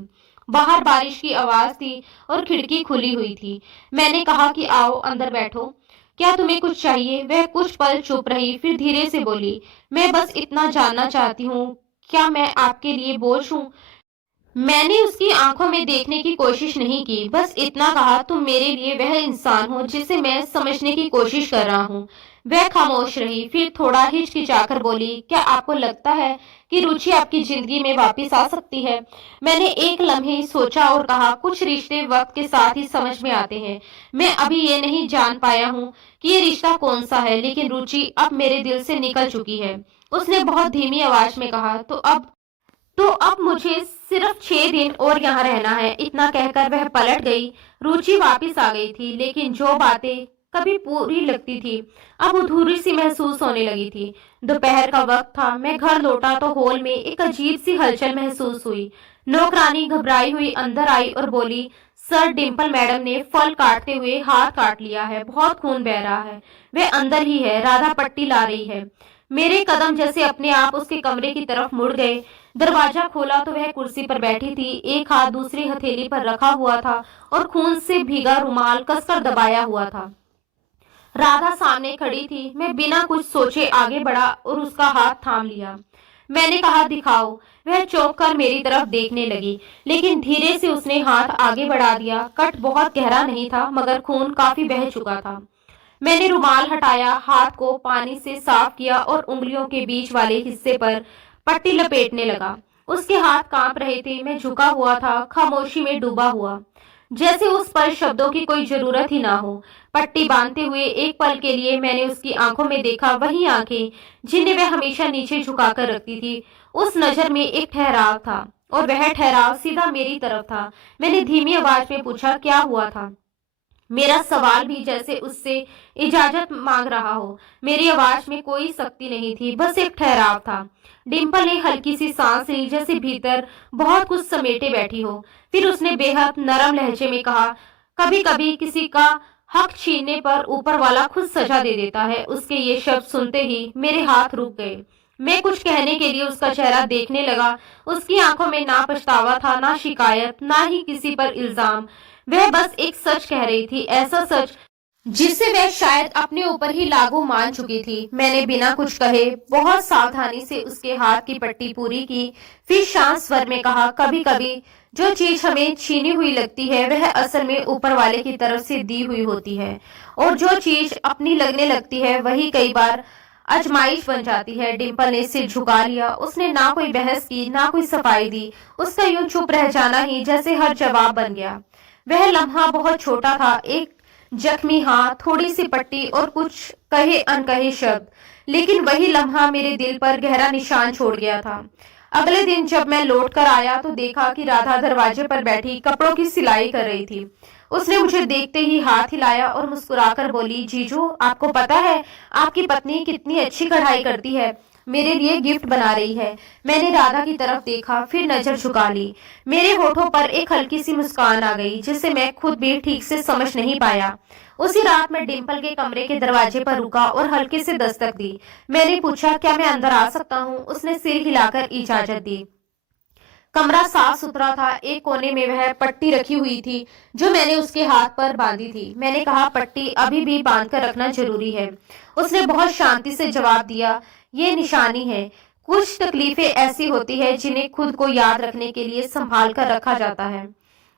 बाहर बारिश की आवाज थी और खिड़की खुली हुई थी। मैंने कहा कि आओ अंदर बैठो, क्या तुम्हें कुछ चाहिए? वह कुछ पल चुप रही, फिर धीरे से बोली, मैं बस इतना जानना चाहती हूँ, क्या मैं आपके लिए बोझ हूँ? मैंने उसकी आंखों में देखने की कोशिश नहीं की, बस इतना कहा, तुम मेरे लिए वह इंसान हो जिसे मैं समझने की कोशिश कर रहा हूँ। वह खामोश रही, फिर थोड़ा हिचकिचाकर बोली, क्या आपको लगता है कि रुचि आपकी जिंदगी में वापस आ सकती है? मैंने एक लम्हे सोचा और कहा, कुछ रिश्ते वक्त के साथ ही समझ में आते हैं। मैं अभी ये नहीं जान पाया हूँ कि ये रिश्ता कौन सा है, लेकिन रुचि अब मेरे दिल से निकल चुकी है। उसने बहुत धीमी आवाज में कहा, तो अब मुझे सिर्फ 6 दिन और यहाँ रहना है। इतना कहकर वह पलट गई। रुचि वापस आ गई थी, लेकिन जो बातें कभी पूरी लगती थी अब अधूरी सी महसूस होने लगी थी। दोपहर का वक्त था। मैं घर लौटा तो हॉल में एक अजीब सी हलचल महसूस हुई। नौकरानी घबराई हुई अंदर आई और बोली, सर, डिम्पल मैडम ने फल काटते हुए हाथ काट लिया है, बहुत खून बह रहा है। वह अंदर ही है, राधा पट्टी ला रही है। मेरे कदम जैसे अपने आप उसके कमरे की तरफ मुड़ गए। दरवाजा खोला तो वह कुर्सी पर बैठी थी। एक हाथ दूसरी हथेली पर रखा हुआ था और खून से भीगा रुमाल कसकर दबाया हुआ था। राधा सामने खड़ी थी। मैं बिना कुछ सोचे आगे बढ़ा और उसका हाथ थाम लिया। मैंने कहा, दिखाओ। वह चौंक कर मेरी तरफ देखने लगी, लेकिन धीरे से उसने हाथ आगे बढ़ा दिया। कट बहुत गहरा नहीं था, मगर खून काफी बह चुका था। मैंने रुमाल हटाया, हाथ को पानी से साफ किया और उंगलियों के बीच वाले हिस्से पर पट्टी लपेटने लगा। उसके हाथ कांप रहे थे। मैं झुका हुआ था, खामोशी में डूबा हुआ। जैसे उस पल शब्दों की कोई जरूरत ही ना हो। पट्टी बांधते हुए एक पल के लिए मैंने उसकी आंखों में देखा, वही आंखें जिन्हें वह हमेशा नीचे झुकाकर रखती थी। उस नजर में एक ठहराव था और वह ठहराव सीधा मेरी तरफ था। मैंने धीमी आवाज में पूछा, क्या हुआ था? मेरा सवाल भी जैसे उससे इजाजत मांग रहा हो। मेरी आवाज में कोई सख्ती नहीं थी, बस एक ठहराव था। डिम्पल ने हल्की सी सांस ली, जैसे भीतर बहुत कुछ समेटे बैठी हो। फिर उसने बेहद नरम लहजे में कहा, कभी कभी किसी का हक छीनने पर ऊपर वाला खुद सजा दे देता है। उसके ये शब्द सुनते ही मेरे हाथ रुक गए। मैं कुछ कहने के लिए उसका चेहरा देखने लगा। उसकी आंखों में ना पछतावा था, ना शिकायत, ना ही किसी पर इल्जाम। वह बस एक सच कह रही थी, ऐसा सच जिसे वह शायद अपने ऊपर ही लागू मान चुकी थी। मैंने बिना कुछ कहे बहुत सावधानी से उसके हाथ की पट्टी पूरी की, फिर शांत स्वर में कहा, कभी कभी जो चीज हमें छीनी हुई लगती है वह असल में ऊपर वाले की तरफ से दी हुई होती है, और जो चीज अपनी लगने लगती है वही कई बार आजमाइश बन जाती है। डिम्पल ने सिर झुका लिया। उसने ना कोई बहस की, ना कोई सफाई दी। उसका यूं चुप रह जाना ही जैसे हर जवाब बन गया। वह लम्हा बहुत छोटा था, एक जख्मी हाथ, थोड़ी सी पट्टी और कुछ कहे अनकहे शब्द, लेकिन वही लम्हा मेरे दिल पर गहरा निशान छोड़ गया था। अगले दिन जब मैं लौट कर आया तो देखा कि राधा दरवाजे पर बैठी कपड़ों की सिलाई कर रही थी। उसने मुझे देखते ही हाथ हिलाया और मुस्कुराकर बोली, जीजू, आपको पता है आपकी पत्नी कितनी अच्छी कढ़ाई करती है, मेरे लिए गिफ्ट बना रही है। मैंने राधा की तरफ देखा, फिर नजर झुका ली। मेरे होठों पर एक हल्की सी मुस्कान आ गई, जिसे मैं खुद भी ठीक से समझ नहीं पाया। उसी रात मैं डिम्पल के कमरे के दरवाजे पर रुका और हल्के से दस्तक दी। मैंने पूछा, क्या मैं अंदर आ सकता हूँ? उसने सिर हिलाकर इजाजत दी। कमरा साफ सुथरा था। एक कोने में वह पट्टी रखी हुई थी जो मैंने उसके हाथ पर बांधी थी। मैंने कहा, पट्टी अभी भी बांध कर रखना जरूरी है। उसने बहुत शांति से जवाब दिया, ये निशानी है। कुछ तकलीफें ऐसी होती है जिन्हें खुद को याद रखने के लिए संभाल कर रखा जाता है।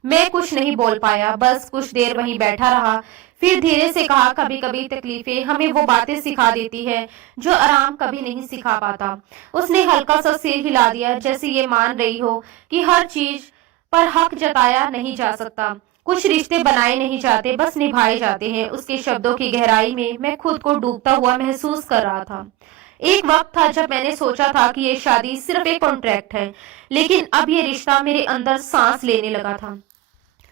मैं कुछ नहीं बोल पाया, बस कुछ देर वहीं बैठा रहा। फिर धीरे से कहा, कभी कभी तकलीफें हमें वो बातें सिखा देती है जो आराम कभी नहीं सिखा पाता। उसने हल्का सा सिर हिला दिया, जैसे ये मान रही हो कि हर चीज पर हक जताया नहीं जा सकता। कुछ रिश्ते बनाए नहीं जाते, बस निभाए जाते हैं। उसके शब्दों की गहराई में मैं खुद को डूबता हुआ महसूस कर रहा था। एक वक्त था जब मैंने सोचा था कि ये शादी सिर्फ एक कॉन्ट्रैक्ट है, लेकिन अब ये रिश्ता मेरे अंदर सांस लेने लगा था।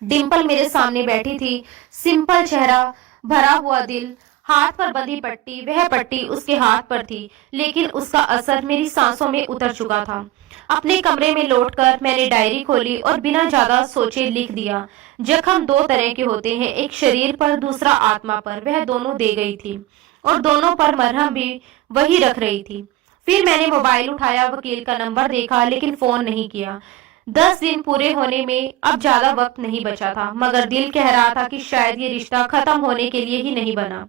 डिम्पल मेरे सामने बैठी थी, सिंपल चेहरा, भरा हुआ दिल, हाथ पर बंधी पट्टी। वह पट्टी उसके हाथ पर थी, लेकिन उसका असर मेरी सांसों में उतर चुका था। अपने कमरे में लौटकर मैंने डायरी खोली और बिना ज्यादा सोचे लिख दिया। जख्म दो तरह के होते हैं, एक शरीर पर, दूसरा आत्मा पर। वह दोनों दे गई थी और दोनों पर मरहम भी वही रख रही थी। फिर मैंने मोबाइल उठाया, वकील का नंबर देखा, लेकिन फोन नहीं किया। 10 दिन पूरे होने में अब ज्यादा वक्त नहीं बचा था, मगर दिल कह रहा था कि शायद ये रिश्ता खत्म होने के लिए ही नहीं बना।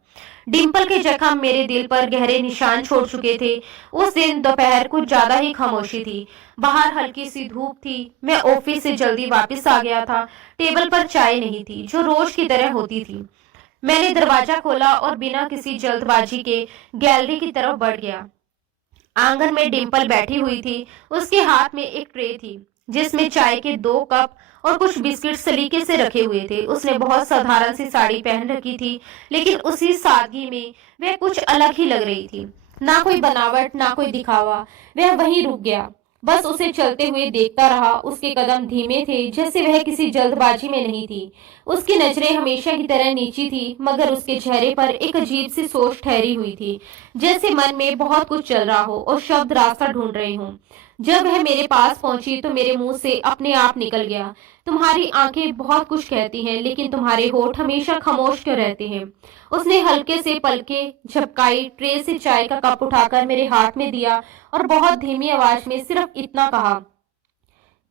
डिम्पल के जख्म मेरे दिल पर गहरे निशान छोड़ चुके थे। उस दिन दोपहर कुछ ज्यादा ही खामोशी थी। बाहर हल्की सी धूप थी। मैं ऑफिस से जल्दी वापस आ गया था। टेबल पर चाय नहीं थी, जो रोज की तरह होती थी। मैंने दरवाजा खोला और बिना किसी जल्दबाजी के गैलरी की तरफ बढ़ गया। आंगन में डिम्पल बैठी हुई थी। उसके हाथ में एक ट्रे थी जिसमें चाय के 2 कप और कुछ बिस्किट सलीके से रखे हुए थे। उसने बहुत साधारण सी साड़ी पहन रखी थी, लेकिन उसी सादगी में वह कुछ अलग ही लग रही थी। ना कोई बनावट, ना कोई दिखावा। वह वहीं रुक गया, बस उसे चलते हुए देखता रहा। उसके कदम धीमे थे, जैसे वह किसी जल्दबाजी में नहीं थी। उसकी नजरें हमेशा की तरह नीची थी, मगर उसके चेहरे पर एक अजीब सी सोच ठहरी हुई थी, जैसे मन में बहुत कुछ चल रहा हो और शब्द रास्ता ढूंढ रहे हों। जब वह मेरे पास पहुंची तो मेरे मुंह से अपने आप निकल गया, तुम्हारी आंखें बहुत कुछ कहती हैं, लेकिन तुम्हारे होठ हमेशा खामोश क्यों रहते हैं? उसने हल्के से पलके झपकाई, ट्रे से चाय का कप उठाकर मेरे हाथ में दिया और बहुत धीमी आवाज में सिर्फ इतना कहा,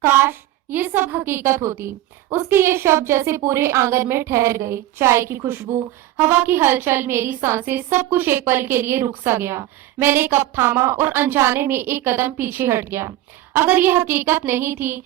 काश ये सब हकीकत होती। उसके ये शब्द जैसे पूरे आंगन में ठहर गए। चाय की खुशबू, हवा की हलचल, मेरी सांसें, सब कुछ एक पल के लिए रुक सा गया। मैंने कप थामा और अनजाने में एक कदम पीछे हट गया। अगर ये हकीकत नहीं थी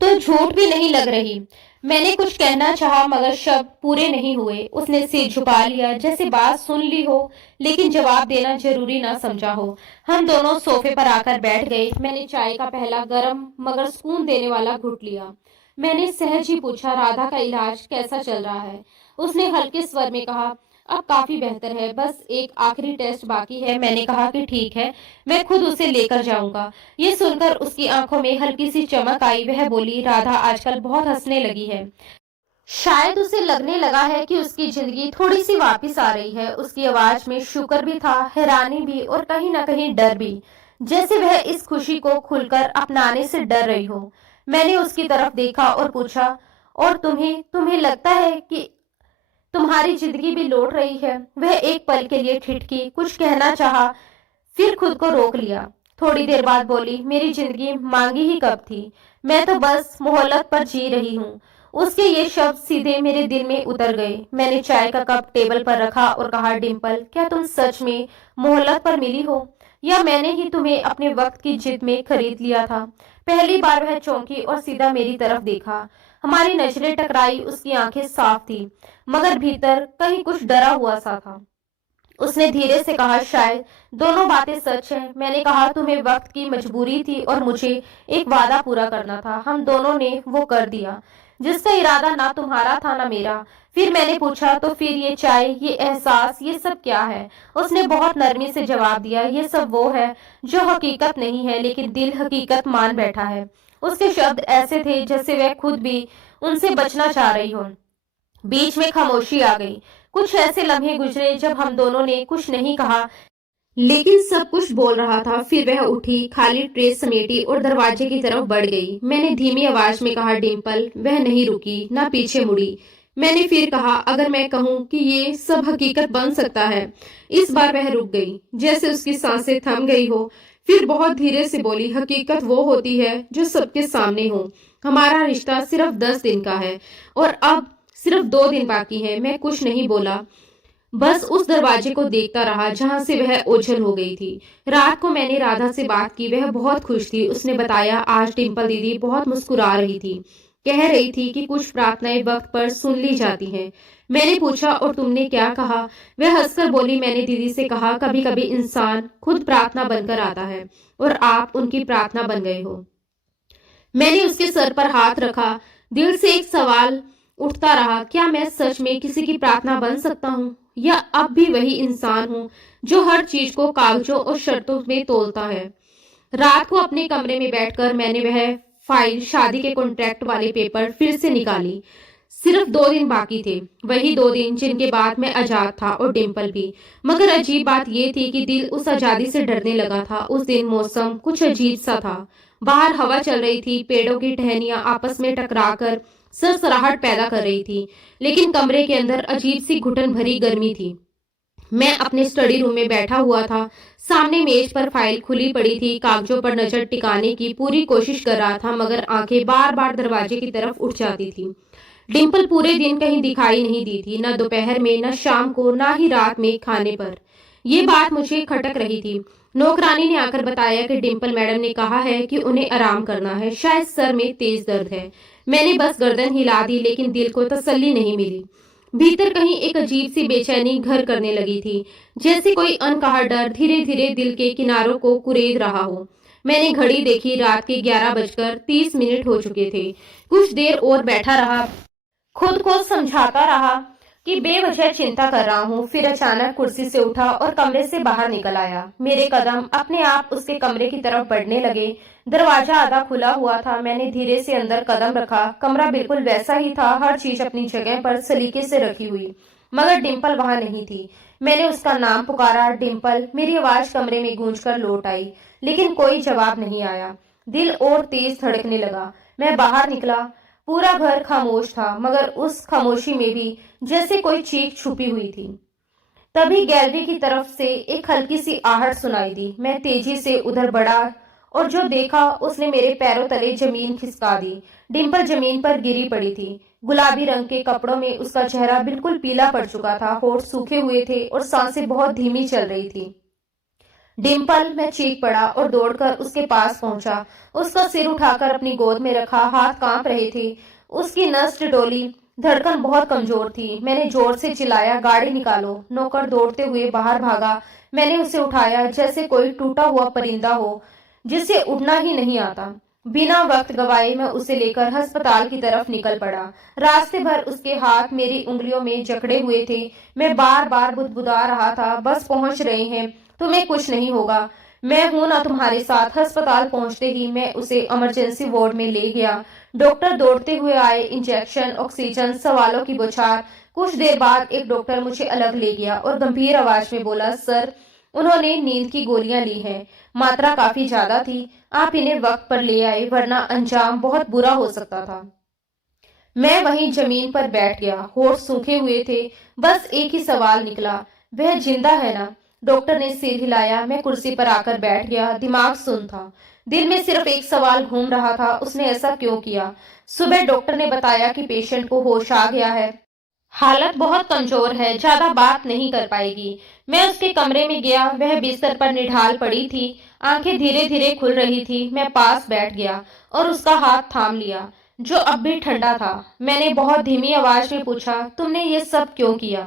तो झूठ भी नहीं लग रही। मैंने कुछ कहना चाहा, मगर शब्द पूरे नहीं हुए। उसने सिर झुका लिया, जैसे बात सुन ली हो लेकिन जवाब देना जरूरी ना समझा हो। हम दोनों सोफे पर आकर बैठ गए। मैंने चाय का पहला गरम मगर सुकून देने वाला घुट लिया। मैंने सहज ही पूछा, राधा का इलाज कैसा चल रहा है? उसने हल्के स्वर में कहा, अब काफी बेहतर है, बस एक आखिरी टेस्ट बाकी है। मैंने कहा कि ठीक है, मैं खुद उसे लेकर जाऊंगा। ये सुनकर उसकी आंखों में हल्की सी चमक आई। वह बोली, राधा आजकल बहुत हंसने लगी है। शायद उसे लगने लगा है कि उसकी जिंदगी थोड़ी सी वापस आ रही है। उसकी आवाज में शुक्र भी था, हैरानी भी और कहीं ना कहीं डर भी, जैसे वह इस खुशी को खुलकर अपनाने से डर रही हो। मैंने उसकी तरफ देखा और पूछा, और तुम्हें तुम्हें लगता है कि तुम्हारी जिंदगी भी लौट रही है? वह एक पल के लिए ठिठकी, कुछ कहना चाहा, फिर खुद को रोक लिया। थोड़ी देर बाद बोली, मेरी जिंदगी मांगी ही कब थी, मैं तो बस मोहल्लत पर जी रही हूँ। उसके ये शब्द सीधे मेरे दिल में उतर गए। मैंने चाय का कप टेबल पर रखा और कहा, डिम्पल, क्या तुम सच में मोहल्लत पर मिली हो, या मैंने ही तुम्हें अपने वक्त की जिद में खरीद लिया था? पहली बार वह चौंकी और सीधा मेरी तरफ देखा। हमारी नजरें टकराई। उसकी आंखें साफ थी, मगर भीतर कहीं कुछ डरा हुआ सा था। उसने धीरे से कहा, शायद दोनों बातें सच हैं। मैंने कहा, तुम्हें वक्त की मजबूरी थी और मुझे एक वादा पूरा करना था। हम दोनों ने वो कर दिया, जिसका इरादा ना तुम्हारा था ना मेरा। फिर मैंने पूछा, तो फिर ये चाय, ये एहसास, ये सब क्या है? उसने बहुत नरमी से जवाब दिया, ये सब वो है जो हकीकत नहीं है, लेकिन दिल हकीकत मान बैठा है। उसके शब्द ऐसे थे जैसे वह खुद भी उनसे बचना चाह रही हो। बीच में खामोशी आ गई। कुछ ऐसे लम्हे गुजरे जब हम दोनों ने कुछ नहीं कहा, लेकिन सब कुछ बोल रहा था। फिर वह उठी, खाली ट्रे समेटी और दरवाजे की तरफ बढ़ गई। मैंने धीमी आवाज में कहा, डिम्पल। वह नहीं रुकी, ना पीछे मुड़ी। मैंने फिर कहा, अगर मैं कहूँ कि ये सब हकीकत बन सकता है? इस बार वह रुक गई, जैसे उसकी सांसें थम गई हो। फिर बहुत धीरे से बोली, हकीकत वो होती है जो सबके सामने हो। हमारा रिश्ता सिर्फ 10 दिन का है और अब सिर्फ 2 दिन बाकी है। मैं कुछ नहीं बोला, बस उस दरवाजे को देखता रहा जहां से वह ओझल हो गई थी। रात को मैंने राधा से बात की। वह बहुत खुश थी। उसने बताया, आज डिम्पल दीदी बहुत मुस्कुरा रही थी, कह रही थी कि कुछ प्रार्थनाएं वक्त पर सुन ली जाती हैं। मैंने पूछा, और तुमने क्या कहा? वह हंसकर बोली, मैंने दीदी से कहा, कभी कभी इंसान खुद प्रार्थना बनकर आता है और आप उनकी प्रार्थना बन गए हो। मैंने उसके सर पर हाथ रखा। दिल से एक सवाल उठता रहा, क्या मैं सच में किसी की प्रार्थना बन सकता हूँ, या अब भी वही इंसान हूँ जो हर चीज को कागजों और शर्तों में तोलता है? रात को अपने कमरे में बैठकर मैंने वह फाइल, शादी के कॉन्ट्रैक्ट वाले पेपर फिर से निकाली। सिर्फ 2 दिन बाकी थे, वही 2 दिन जिनके बाद मैं आजाद था और डिम्पल भी। मगर अजीब बात यह थी कि दिल उस आजादी से डरने लगा था। उस दिन मौसम कुछ अजीब सा था। बाहर हवा चल रही थी, पेड़ों की टहनियां आपस में टकराकर सरसराहट पैदा कर रही थी, लेकिन कमरे के अंदर अजीब सी घुटन भरी गर्मी थी। मैं अपने स्टडी रूम में बैठा हुआ था। सामने मेज पर फाइल खुली पड़ी थी। कागजों पर नजर टिकाने की पूरी कोशिश कर रहा था, मगर आंखें बार बार दरवाजे की तरफ उठ जाती थी। डिम्पल पूरे दिन कहीं दिखाई नहीं दी थी, न दोपहर में, न शाम को, न ही रात में खाने पर। ये बात मुझे खटक रही थी। नौकरानी ने आकर बताया कि डिम्पल मैडम ने कहा है कि उन्हें आराम करना है, शायद सर में तेज दर्द है। मैंने बस गर्दन हिला दी, लेकिन दिल को तसल्ली नहीं मिली। भीतर कहीं एक अजीब सी बेचैनी घर करने लगी थी, जैसे कोई अनकहा डर धीरे धीरे दिल के किनारों को कुरेद रहा हो। मैंने घड़ी देखी, रात के 11:30 हो चुके थे। कुछ देर और बैठा रहा, खुद को समझाता रहा कि बेवजह चिंता कर रहा हूँ। फिर अचानक कुर्सी से उठा और कमरे से बाहर निकल आया। मेरे कदम अपने आप उसके कमरे की तरफ बढ़ने लगे। दरवाजा आधा खुला हुआ था। मैंने धीरे से अंदर कदम रखा। कमरा बिल्कुल वैसा ही था, हर चीज अपनी जगह पर सलीके से रखी हुई, मगर डिम्पल वहां नहीं थी। मैंने उसका नाम पुकारा, डिम्पल। मेरी आवाज कमरे में गूंजकर लौट आई, लेकिन कोई जवाब नहीं आया। दिल और तेज धड़कने लगा। मैं बाहर निकला। पूरा घर खामोश था, मगर उस खामोशी में भी जैसे कोई चीख छुपी हुई थी। तभी गैलरी की तरफ से एक हल्की सी आहट सुनाई दी। मैं तेजी से उधर बढ़ा और जो देखा उसने मेरे पैरों तले जमीन खिसका दी। डिम्पल जमीन पर गिरी पड़ी थी। गुलाबी रंग के कपड़ों में उसका चेहरा बिल्कुल पीला पड़ चुका था, होठ सूखे हुए थे और सांसें बहुत धीमी चल रही थी। डिम्पल, मैं चीख पड़ा और दौड़कर उसके पास पहुंचा। उसका सिर उठाकर अपनी गोद में रखा, हाथ कांप रहे थे। उसकी नस डोली, धड़कन बहुत कमजोर थी। मैंने जोर से चिल्लाया, गाड़ी निकालो। नौकर दौड़ते हुए बाहर भागा। मैंने उसे उठाया जैसे कोई टूटा हुआ परिंदा हो जिसे उड़ना ही नहीं आता। बिना वक्त गवाए मैं उसे लेकर अस्पताल की तरफ निकल पड़ा। रास्ते भर उसके हाथ मेरी उंगलियों में जकड़े हुए थे। मैं बार बार बुदबुदा रहा था, बस पहुंच रहे हैं, तुम्हें कुछ नहीं होगा, मैं हूं ना तुम्हारे साथ। अस्पताल पहुंचते ही मैं उसे इमरजेंसी वार्ड में ले गया। डॉक्टर दौड़ते हुए आए, इंजेक्शन, ऑक्सीजन, सवालों की बौछार। कुछ देर बाद एक डॉक्टर मुझे अलग ले गया और गंभीर आवाज में बोला, सर, उन्होंने नींद की गोलियां ली हैं, मात्रा काफी ज्यादा थी, आप इन्हें वक्त पर ले आए वरना अंजाम बहुत बुरा हो सकता था। मैं वहीं जमीन पर बैठ गया, होठ सूखे हुए थे। बस एक ही सवाल निकला, वह जिंदा है ना? डॉक्टर ने सिर हिलाया। मैं कुर्सी पर आकर बैठ गया, दिमाग सुन था। दिल में सिर्फ एक सवाल घूम रहा था, उसने ऐसा क्यों किया? सुबह डॉक्टर ने बताया कि पेशेंट को होश आ गया है, हालत बहुत कमजोर है, ज्यादा बात नहीं कर पाएगी। मैं उसके कमरे में गया, वह बिस्तर पर निढाल पड़ी थी, आंखें धीरे धीरे खुल रही थी। मैं पास बैठ गया और उसका हाथ थाम लिया, जो अब भी ठंडा था। मैंने बहुत धीमी आवाज में पूछा, तुमने ये सब क्यों किया?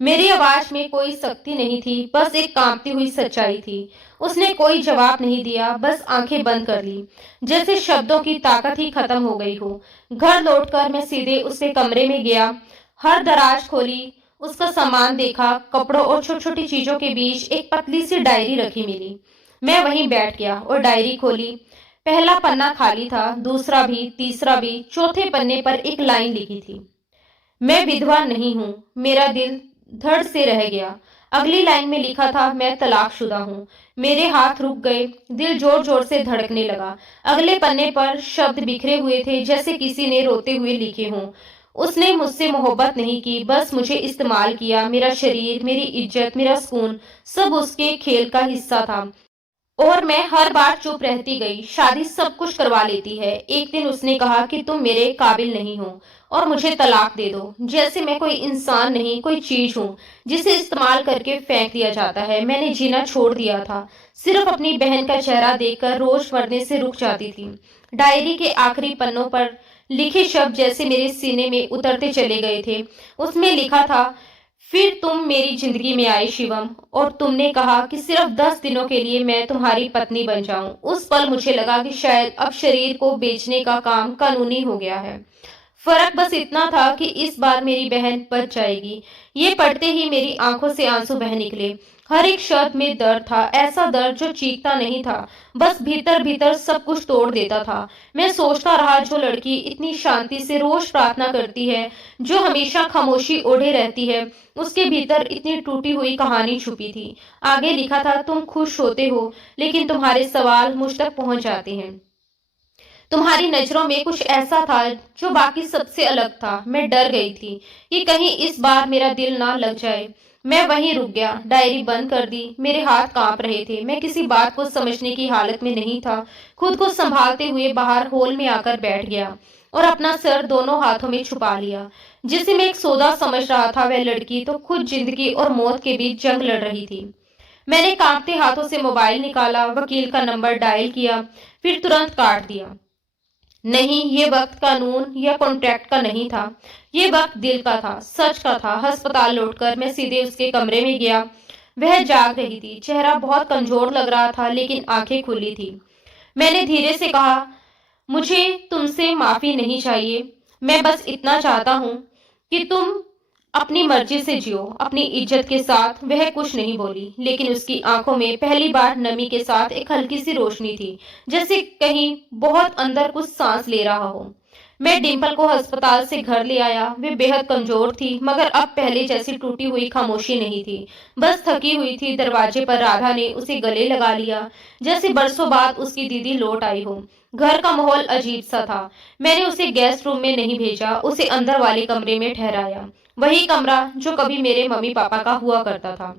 मेरी आवाज में कोई सख्ती नहीं थी, बस एक कांपती हुई सच्चाई थी। उसने कोई जवाब नहीं दिया, बस आंखें बंद कर ली, जैसे शब्दों की ताकत ही खत्म हो गई हो। घर लौटकर मैं सीधे उसके कमरे में गया, हर दराज खोली, उसका सामान देखा। कपड़ों और छोटी छोटी चीजों के बीच एक पतली सी डायरी रखी मिली। मैं वहीं बैठ गया और डायरी खोली। पहला पन्ना खाली था, दूसरा भी, तीसरा भी। चौथे पन्ने पर एक लाइन लिखी थी, मैं विधवा नहीं हूँ। मेरा दिल धड़ से रह गया। अगली लाइन में लिखा था, मैं तलाकशुदा हूँ। मेरे हाथ रुक गए, दिल जोर जोर से धड़कने लगा। अगले पन्ने पर शब्द बिखरे हुए थे, जैसे किसी ने रोते हुए लिखे हों। उसने मुझसे मोहब्बत नहीं की, बस मुझे इस्तेमाल किया। मेरा शरीर, मेरी इज्जत, मेरा सुकून, सब उसके खेल का हिस्सा था। और मैं हर बार चुप रहती गई। शादी सब कुछ करवा लेती है। एक दिन उसने कहा कि तुम मेरे काबिल नहीं हो और मुझे तलाक दे दो। जैसे मैं कोई इंसान नहीं, कोई चीज हूँ जिसे इस्तेमाल करके फेंक दिया जाता है। मैंने जीना छोड़ दिया था। सिर्फ अपनी बहन का चेहरा देखकर रोज पढ़ने से रुक जाती थी। डायरी के आखिरी पन्नों पर लिखे शब्द जैसे मेरे सीने में उतरते चले गए थे। उसमें लिखा था, फिर तुम मेरी जिंदगी में आए शिवम, और तुमने कहा कि सिर्फ 10 दिनों के लिए मैं तुम्हारी पत्नी बन जाऊं। उस पल मुझे लगा कि शायद अब शरीर को बेचने का काम कानूनी हो गया है। फर्क बस इतना था कि इस बार मेरी बहन बच जाएगी। ये पढ़ते ही मेरी आंखों से आंसू बह निकले। हर एक शब्द में दर्द था, ऐसा दर्द जो चीखता नहीं था, बस भीतर भीतर सब कुछ तोड़ देता था। मैं सोचता रहा, जो लड़की इतनी शांति से रोज प्रार्थना करती है, जो हमेशा खामोशी ओढ़े रहती है, उसके भीतर इतनी टूटी हुई कहानी छुपी थी। आगे लिखा था, तुम खुश होते हो लेकिन तुम्हारे सवाल मुझ तक पहुंच जाते हैं। तुम्हारी नजरों में कुछ ऐसा था जो बाकी सबसे अलग था। मैं डर गई थी कि कहीं इस बार मेरा दिल ना लग जाए। मैं वहीं रुक गया, डायरी बंद कर दी। मेरे हाथ कांप रहे थे, मैं किसी बात को समझने की हालत में नहीं था। खुद को संभालते हुए बाहर हॉल में आकर बैठ गया और अपना सर दोनों हाथों में छुपा लिया। जिसे मैं एक सौदा समझ रहा था, वह लड़की तो खुद जिंदगी और मौत के बीच जंग लड़ रही थी। मैंने कांपते हाथों से मोबाइल निकाला, वकील का नंबर डायल किया, फिर तुरंत काट दिया। नहीं, ये वक्त कानून या कॉन्ट्रैक्ट का नहीं था, ये वक्त दिल का था, सच का था। अस्पताल लौटकर मैं सीधे उसके कमरे में गया। वह जाग रही थी, चेहरा बहुत कमजोर लग रहा था, लेकिन आंखें खुली थी। मैंने धीरे से कहा, मुझे तुमसे माफी नहीं चाहिए, मैं बस इतना चाहता हूँ कि तुम अपनी मर्जी से जियो, अपनी इज्जत के साथ। वह कुछ नहीं बोली, लेकिन उसकी आंखों में पहली बार नमी के साथ एक हल्की सी रोशनी थी, जैसे कहीं बहुत अंदर कुछ सांस ले रहा हो। मैं डिम्पल को अस्पताल से घर ले आया। वे बेहद कमजोर थी, मगर अब पहले जैसी टूटी हुई खामोशी नहीं थी, बस थकी हुई थी। दरवाजे पर राधा ने उसे गले लगा लिया, जैसे बरसों बाद उसकी दीदी लौट आई हो। घर का माहौल अजीब सा था। मैंने उसे गेस्ट रूम में नहीं भेजा, उसे अंदर वाले कमरे में ठहराया, वही कमरा जो कभी मेरे मम्मी पापा का हुआ करता था।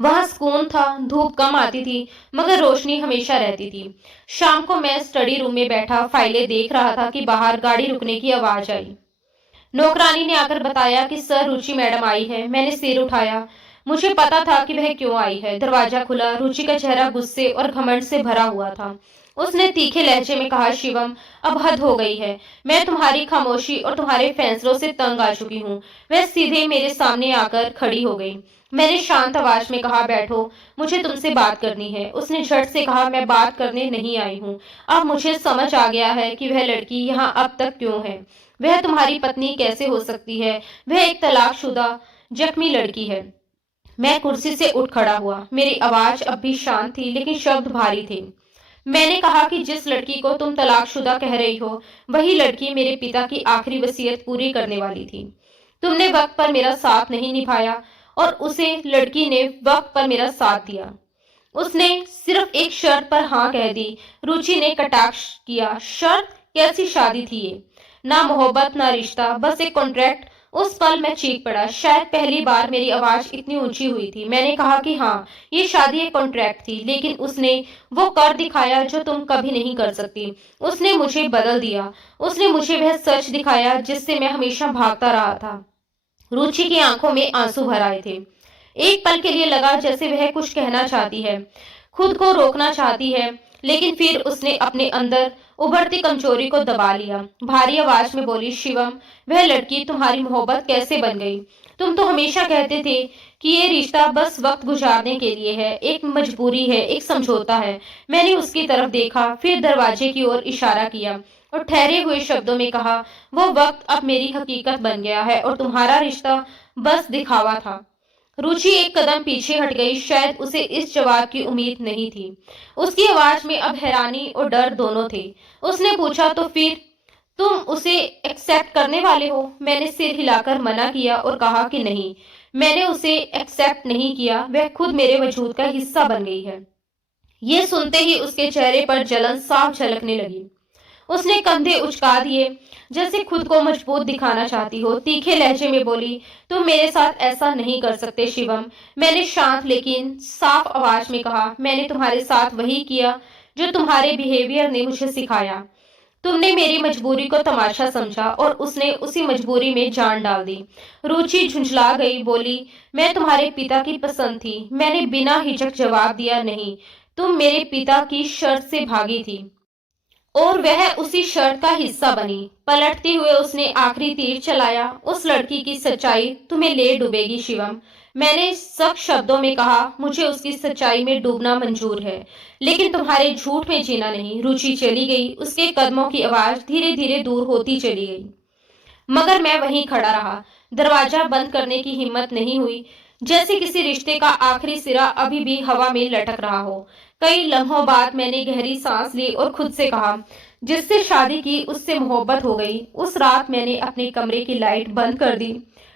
वहां सुकून था, धूप कम आती थी, मगर रोशनी हमेशा रहती थी। शाम को मैं स्टडी रूम में बैठा फाइलें देख रहा था कि बाहर गाड़ी रुकने की आवाज आई। नौकरानी ने आकर बताया कि सर, रुचि मैडम आई है। मैंने सिर उठाया, मुझे पता था कि वह क्यों आई है। दरवाजा खुला, रुचि का चेहरा गुस्से और घमंड से भरा हुआ था। उसने तीखे लहजे में कहा, शिवम, अब हद हो गई है। मैं तुम्हारी खामोशी और तुम्हारे फैसलों से तंग आ चुकी हूँ। वह सीधे मेरे सामने आकर खड़ी हो गई। मैंने शांत आवाज में कहा, बैठो, मुझे तुमसे बात करनी है। उसने झट से कहा, मैं बात करने नहीं आई हूँ। अब मुझे समझ आ गया है कि वह लड़की यहाँ अब तक क्यों है। वह तुम्हारी पत्नी कैसे हो सकती है? वह एक तलाकशुदा जख्मी लड़की है। मैं कुर्सी से उठ खड़ा हुआ। मेरी आवाज अब भी शांत थी, लेकिन शब्द भारी थे। मैंने कहा कि जिस लड़की को तुम तलाकशुदा कह रही हो, वही लड़की मेरे पिता की आखिरी वसीयत पूरी करने वाली थी। तुमने वक्त पर मेरा साथ नहीं निभाया और उसे लड़की ने वक्त पर मेरा साथ दिया। उसने सिर्फ एक शर्त पर हाँ कह दी। रुचि ने कटाक्ष किया। शर्त? कैसी शादी थी ये? ना मोहब्बत ना रिश्ता, बस एक कॉन्ट्रैक्ट। उस पल मैं चीख पड़ा। शायद पहली बार मेरी आवाज इतनी ऊंची हुई थी। मैंने कहा कि हाँ, ये शादी एक कॉन्ट्रैक्ट थी, लेकिन उसने वो कर दिखाया जो तुम कभी नहीं कर सकती। उसने मुझे बदल दिया। उसने मुझे वह सच दिखाया जिससे मैं हमेशा भागता रहा था। रुचि की आंखों में आंसू भर आए थे। एक पल के लिए लगा जैसे वह कुछ कहना चाहती है, खुद को रोकना चाहती है, लेकिन फिर उसने अपने अंदर उभरती कमजोरी को दबा लिया। भारी आवाज में बोली, शिवम, वह लड़की तुम्हारी मोहब्बत कैसे बन गई? तुम तो हमेशा कहते थे कि ये रिश्ता बस वक्त गुजारने के लिए है, एक मजबूरी है, एक समझौता है। मैंने उसकी तरफ देखा, फिर दरवाजे की ओर इशारा किया और ठहरे हुए शब्दों में कहा, वो वक्त अब मेरी हकीकत बन गया है और तुम्हारा रिश्ता बस दिखावा था। रुचि एक कदम पीछे हट गई। शायद उसे इस जवाब की उम्मीद नहीं थी। उसकी आवाज में अब हैरानी और डर दोनों थे। उसने पूछा, तो फिर तुम उसे एक्सेप्ट करने वाले हो? मैंने सिर हिलाकर मना किया और कहा कि नहीं, मैंने उसे एक्सेप्ट नहीं किया। वह खुद मेरे वजूद का हिस्सा बन गई है। ये सुनते ही उसके चेहरे पर जलन साफ झलकने लगी। उसने कंधे उचका दिए, जैसे खुद को मजबूत दिखाना चाहती हो। तीखे लहजे में बोली, तुम मेरे साथ ऐसा नहीं कर सकते शिवम। मैंने शांत लेकिन साफ आवाज में कहा, मैंने तुम्हारे साथ वही किया जो तुम्हारे बिहेवियर ने मुझे सिखाया। तुमने मेरी मजबूरी को तमाशा समझा और उसने उसी मजबूरी में जान डाल दी। रुचि झुंझला गई, बोली, मैं तुम्हारे पिता की पसंद थी। मैंने बिना हिचक जवाब दिया, नहीं, तुम मेरे पिता की शर्त से भागी थी और वह उसी शर्त का हिस्सा बनी। पलटते हुए उसने आखिरी तीर चलाया। उस लड़की की सच्चाई तुम्हें ले डूबेगी शिवम। मैंने सख्त शब्दों में कहा, मुझे उसकी सच्चाई में डूबना मंजूर है, लेकिन तुम्हारे झूठ में जीना नहीं। रुचि चली गई। उसके कदमों की आवाज धीरे धीरे दूर होती चली गई, मगर मैं वहीं खड़ा रहा। दरवाजा बंद करने की हिम्मत नहीं हुई, जैसे किसी रिश्ते का आखिरी सिरा अभी भी हवा में लटक रहा हो। कई लम्हों बाद मैंने गहरी सांस ली और खुद से कहा, जिससे शादी की उससे मोहब्बत हो गई। उस रात मैंने अपने कमरे की लाइट बंद कर दी।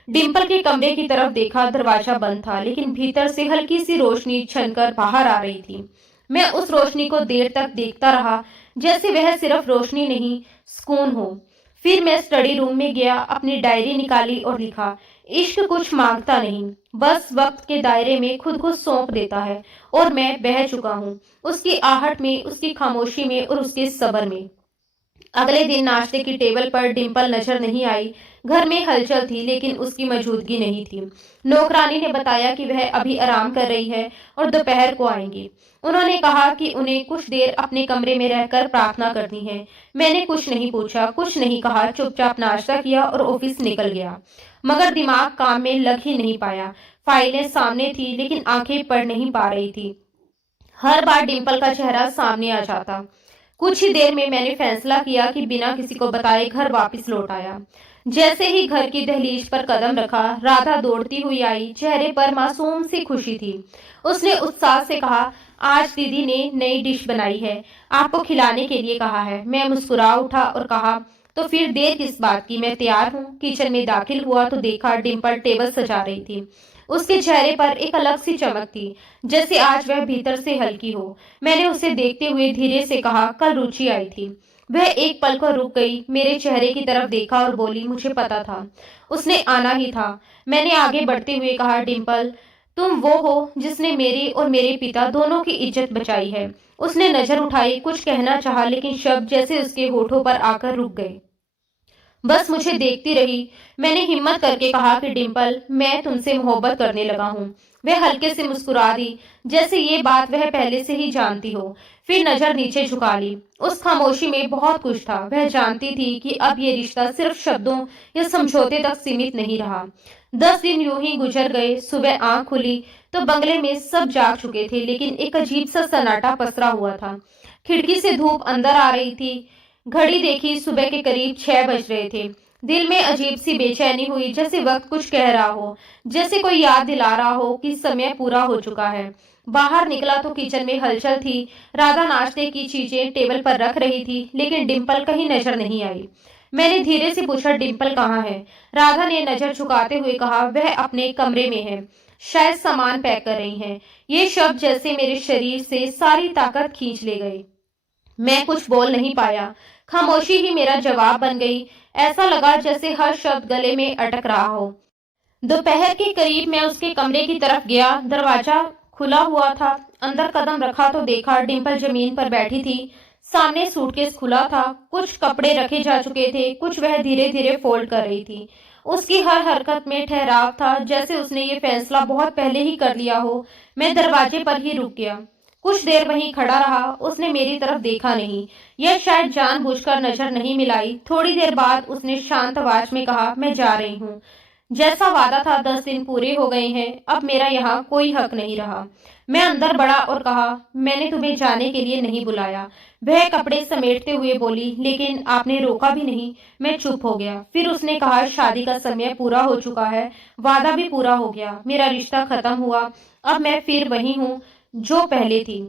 डिम्पल के कमरे की तरफ देखा। दरवाजा बंद था, लेकिन भीतर से हल्की सी रोशनी छनकर बाहर आ रही थी। मैं उस रोशनी को देर तक देखता रहा, जैसे वह सिर्फ रोशनी नहीं, सुकून हो। फिर मैं स्टडी रूम में गया, अपनी डायरी निकाली और लिखा, इश्क कुछ मांगता नहीं, बस वक्त के दायरे में खुद को सौंप देता है। और मैं बह चुका हूँ, उसकी आहट में, उसकी खामोशी में और उसके सब्र में। अगले दिन नाश्ते की टेबल पर डिम्पल नजर नहीं आई। घर में हलचल थी, लेकिन उसकी मौजूदगी नहीं थी। नौकरानी ने बताया कि वह अभी आराम कर रही है और दोपहर को आएंगी। उन्होंने कहा कि उन्हें कुछ देर अपने कमरे में रहकर प्रार्थना करनी है। मैंने कुछ नहीं पूछा, कुछ नहीं कहा, चुपचाप नाश्ता किया और ऑफिस निकल गया। मगर दिमाग काम में लग ही नहीं पाया। फाइलें सामने थी, लेकिन आंखें पढ़ नहीं पा रही थी। हर बार डिम्पल का चेहरा सामने आ जाता। कुछ ही देर में मैंने फैसला किया कि बिना किसी को बताए घर वापस लौट आया। जैसे ही घर की दहलीज पर कदम रखा, राधा दौड़ती हुई आई। चेहरे पर मासूम सी खुशी थी। उसने उत्साह से कहा, आज दीदी ने नई डिश बनाई है, आपको खिलाने के लिए कहा है। मैं मुस्कुरा उठा और कहा, तो फिर देर किस बात की, मैं तैयार हूँ। किचन में दाखिल हुआ तो देखा डिम्पल टेबल सजा रही थी। उसके चेहरे पर एक अलग सी चमक थी, जैसे आज वह भीतर से हल्की हो। मैंने उसे देखते हुए धीरे से कहा, कल रुचि आई थी। वह एक पल को रुक गई, मेरे चेहरे की तरफ देखा और बोली, मुझे पता था, उसने आना ही था। मैंने आगे बढ़ते हुए कहा, डिम्पल, तुम वो हो जिसने मेरी और मेरे पिता दोनों की इज्जत बचाई है। उसने नजर उठाई, कुछ कहना चाहा, लेकिन शब्द जैसे उसके होठों पर आकर रुक गए। बस मुझे देखती रही। मैंने हिम्मत करके कहा कि डिम्पल, मैं तुमसे मोहब्बत करने लगा हूँ। वह हल्के से मुस्कुरा दी, जैसे ये बात वह पहले से ही जानती हो। फिर नजर नीचे झुका ली। उस खामोशी में बहुत कुछ था। वह जानती थी कि अब ये रिश्ता सिर्फ शब्दों या समझौते तक सीमित नहीं रहा। 10 दिन यूं ही गुजर गए। सुबह आंख खुली तो बंगले में सब जाग चुके थे, लेकिन एक अजीब सा सन्नाटा पसरा हुआ था। खिड़की से धूप अंदर आ रही थी। घड़ी देखी, सुबह के करीब 6 बज रहे थे। दिल में अजीब सी बेचैनी हुई, जैसे वक्त कुछ कह रहा हो, जैसे कोई याद दिला रहा हो कि समय पूरा हो चुका है। बाहर निकला तो किचन में हलचल थी। राधा नाश्ते की चीजें टेबल पर रख रही थी, लेकिन डिम्पल कहीं नजर नहीं आई। मैंने धीरे से पूछा, डिम्पल कहाँ है? राधा ने नजर झुकाते हुए कहा, वह अपने कमरे में है, शायद सामान पैक कर रही है। ये शब्द जैसे मेरे शरीर से सारी ताकत खींच ले गए। मैं कुछ बोल नहीं पाया। खामोशी ही मेरा जवाब बन गई। ऐसा लगा जैसे हर शब्द गले में अटक रहा हो। दोपहर के करीब मैं उसके कमरे की तरफ गया। दरवाजा खुला हुआ था। अंदर कदम रखा तो देखा डिम्पल जमीन पर बैठी थी। सामने सूटकेस खुला था। कुछ कपड़े रखे जा चुके थे, कुछ वह धीरे धीरे फोल्ड कर रही थी। उसकी हर हरकत में ठहराव था, जैसे उसने ये फैसला बहुत पहले ही कर लिया हो। मैं दरवाजे पर ही रुक गया। कुछ देर वहीं खड़ा रहा। उसने मेरी तरफ देखा नहीं, या शायद जानबूझकर नजर नहीं मिलाई। थोड़ी देर बाद उसने शांत आवाज में कहा, मैं जा रही हूँ। जैसा वादा था, 10 दिन पूरे हो गए हैं। अब मेरा यहाँ कोई हक नहीं रहा। मैं अंदर बढ़ा और कहा, मैंने तुम्हें जाने के लिए नहीं बुलाया। वह कपड़े समेटते हुए बोली, लेकिन आपने रोका भी नहीं। मैं चुप हो गया। फिर उसने कहा, शादी का समय पूरा हो चुका है, वादा भी पूरा हो गया, मेरा रिश्ता खत्म हुआ। अब मैं फिर वही हूँ जो पहले थी,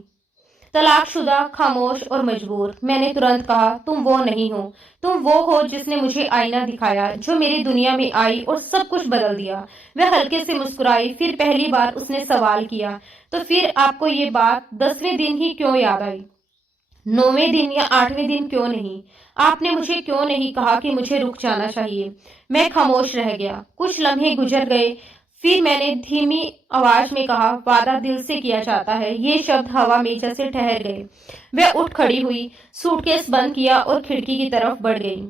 तलाकशुदा, खामोश और मजबूर। मैंने तुरंत कहा, तुम वो नहीं हो। तुम वो हो जिसने मुझे आईना दिखाया, जो मेरी दुनिया में आई और सब कुछ बदल दिया। वह हल्के से मुस्कुराई। फिर पहली बार उसने सवाल किया, तो फिर आपको ये बात 10वें दिन ही क्यों याद आई? 9वें दिन या 8वें दिन क्यों नहीं? आपने मुझे क्यों नहीं कहा कि मुझे रुक जाना चाहिए? मैं खामोश रह गया। कुछ लम्हे गुजर गए। फिर मैंने धीमी आवाज में कहा, वादा दिल से किया जाता है। ये शब्द हवा में जैसे ठहर गए। वह उठ खड़ी हुई, सूटकेस बंद किया और खिड़की की तरफ बढ़ गई।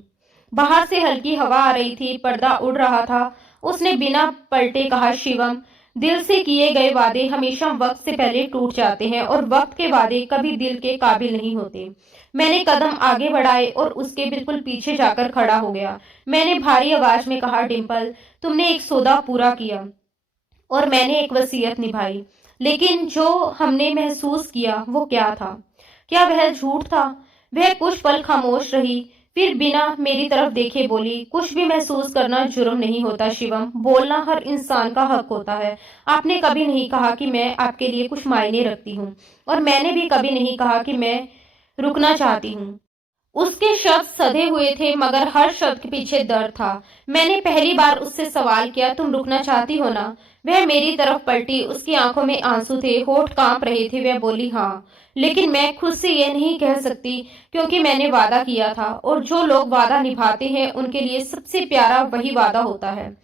बाहर से हल्की हवा आ रही थी, पर्दा उड़ रहा था। उसने बिना पलटे कहा, शिवम, दिल से किए गए वादे हमेशा वक्त से पहले टूट जाते हैं, और वक्त के वादे कभी दिल के काबिल नहीं होते। मैंने कदम आगे बढ़ाए और उसके बिल्कुल पीछे जाकर खड़ा हो गया। मैंने भारी आवाज में कहा, डिम्पल, तुमने एक सौदा पूरा किया और मैंने एक वसीयत निभाई, लेकिन जो हमने महसूस किया वो क्या था? क्या वह झूठ था? वह कुछ पल खामोश रही, फिर बिना मेरी तरफ देखे बोली, कुछ भी महसूस करना जुर्म नहीं होता शिवम, बोलना हर इंसान का हक होता है। आपने कभी नहीं कहा कि मैं आपके लिए कुछ मायने रखती हूँ, और मैंने भी कभी नहीं कहा कि मैं रुकना चाहती हूँ। उसके शब्द सधे हुए थे, मगर हर शब्द के पीछे दर्द था। मैंने पहली बार उससे सवाल किया, तुम रुकना चाहती हो ना? वह मेरी तरफ पलटी। उसकी आंखों में आंसू थे, होठ कांप रहे थे। वह बोली, हाँ, लेकिन मैं खुद से यह नहीं कह सकती, क्योंकि मैंने वादा किया था, और जो लोग वादा निभाते हैं उनके लिए सबसे प्यारा वही वादा होता है।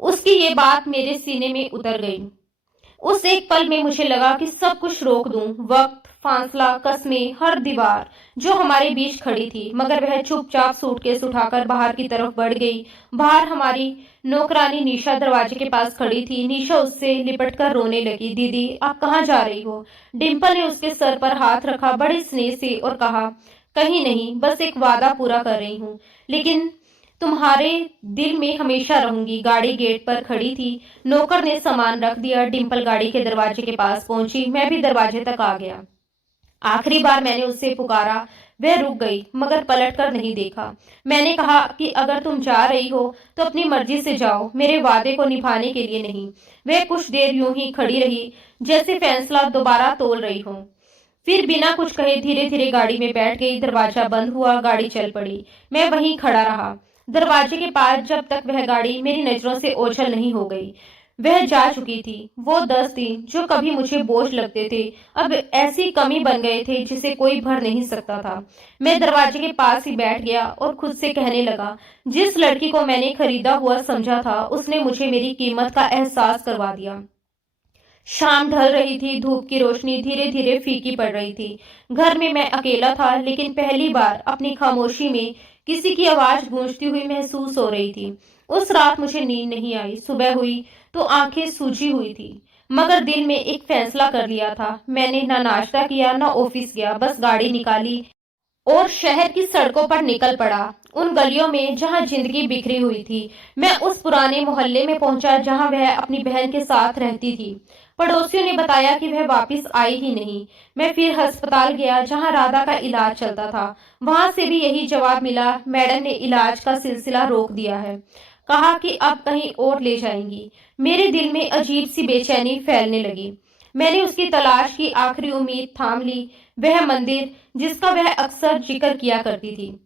उसकी ये बात मेरे सीने में उतर गई। उस एक पल में मुझे लगा कि सब कुछ रोक दूं, वक्त, फासला, कस्में, हर दीवार जो हमारे बीच खड़ी थी। मगर वह चुपचाप सूटकेस उठाकर बाहर की तरफ बढ़ गई। बाहर हमारी नौकरानी निशा दरवाजे के पास खड़ी थी। निशा उससे लिपटकर रोने लगी, दीदी आप कहाँ जा रही हो? डिम्पल ने उसके सर पर हाथ रखा बड़े स्नेह से और कहा, कहीं नहीं, बस एक वादा पूरा कर रही हूँ, लेकिन तुम्हारे दिल में हमेशा रहूंगी। गाड़ी गेट पर खड़ी थी। नौकर ने सामान रख दिया। डिम्पल गाड़ी के दरवाजे के पास पहुंची। मैं भी दरवाजे तक आ गया। आखिरी बार मैंने उससे पुकारा। वह रुक गई, मगर पलट कर नहीं देखा। मैंने कहा कि अगर तुम जा रही हो तो अपनी मर्जी से जाओ, मेरे वादे को निभाने के लिए नहीं। वह कुछ देर यूं ही खड़ी रही, जैसे फैसला दोबारा तोल रही हो। फिर बिना कुछ कहे धीरे धीरे गाड़ी में बैठ गई। दरवाजा बंद हुआ, गाड़ी चल पड़ी। मैं वहीं खड़ा रहा, दरवाजे के पास, जब तक वह गाड़ी मेरी नजरों से ओझल नहीं हो गई। वह जा चुकी थी। वो 10 दिन जो कभी मुझे बोझ लगते थे, अब ऐसी कमी बन गए थे जिसे कोई भर नहीं सकता था। मैं दरवाजे के पास ही बैठ गया और खुद से कहने लगा, जिस लड़की को मैंने खरीदा हुआ समझा था, उसने मुझे मेरी कीमत का एहसास करवा दिया। शाम ढल रही थी। धूप की रोशनी धीरे धीरे फीकी पड़ रही थी। घर में मैं अकेला था, लेकिन पहली बार अपनी खामोशी में किसी की आवाज गूंजती हुई महसूस हो रही थी। उस रात मुझे नींद नहीं आई। सुबह हुई तो आंखें सूजी हुई थी, मगर दिल में एक फैसला कर लिया था। मैंने ना नाश्ता किया ना ऑफिस गया, बस गाड़ी निकाली और शहर की सड़कों पर निकल पड़ा। उन गलियों में जहां जिंदगी बिखरी हुई थी। मैं उस पुराने मोहल्ले में पहुंचा जहां वह अपनी बहन के साथ रहती थी। पड़ोसियों ने बताया कि वह वापस आई ही नहीं। मैं फिर अस्पताल गया जहां राधा का इलाज चलता था। वहां से भी यही जवाब मिला, मैडम ने इलाज का सिलसिला रोक दिया है, कहा कि अब कहीं और ले जाएंगी। मेरे दिल में अजीब सी बेचैनी फैलने लगी। मैंने उसकी तलाश की आखिरी उम्मीद थाम ली, वह मंदिर जिसका वह अक्सर जिक्र किया करती थी,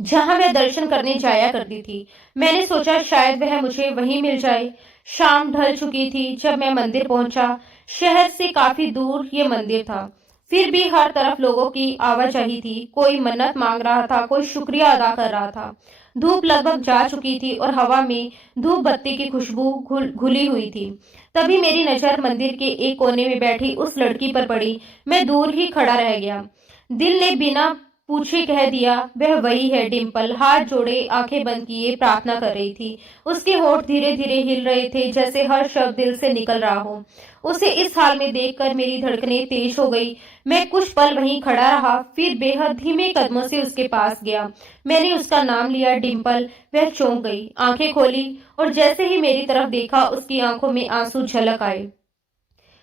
जहां वह दर्शन करने जाया करती थी। मैंने सोचा शायद वह मुझे वहीं मिल जाए। शाम ढल चुकी थी जब मैं मंदिर पहुंचा। शहर से काफी दूर ये मंदिर था, फिर भी हर तरफ लोगों की आवाजाही थी। कोई मन्नत मांग रहा था, कोई शुक्रिया अदा कर रहा था। धूप लगभग जा चुकी थी और हवा में धूप बत्ती की खुशबू घुली हुई थी। तभी मेरी नजर मंदिर के एक कोने में बैठी उस लड़की पर पड़ी। मैं दूर ही खड़ा रह गया। दिल ने बिना पूछे कह दिया, वह वही है। डिम्पल हाथ जोड़े आंखें बंद किए प्रार्थना कर रही थी। उसके होठ धीरे धीरे हिल रहे थे, जैसे हर शब्द दिल से निकल रहा हो। उसे इस हाल में देखकर मेरी धड़कनें तेज हो गई। मैं कुछ पल वहीं खड़ा रहा, फिर बेहद धीमे कदमों से उसके पास गया। मैंने उसका नाम लिया, डिम्पल। वह चौंक गई, आंखें खोली और जैसे ही मेरी तरफ देखा उसकी आंखों में आंसू झलक आए।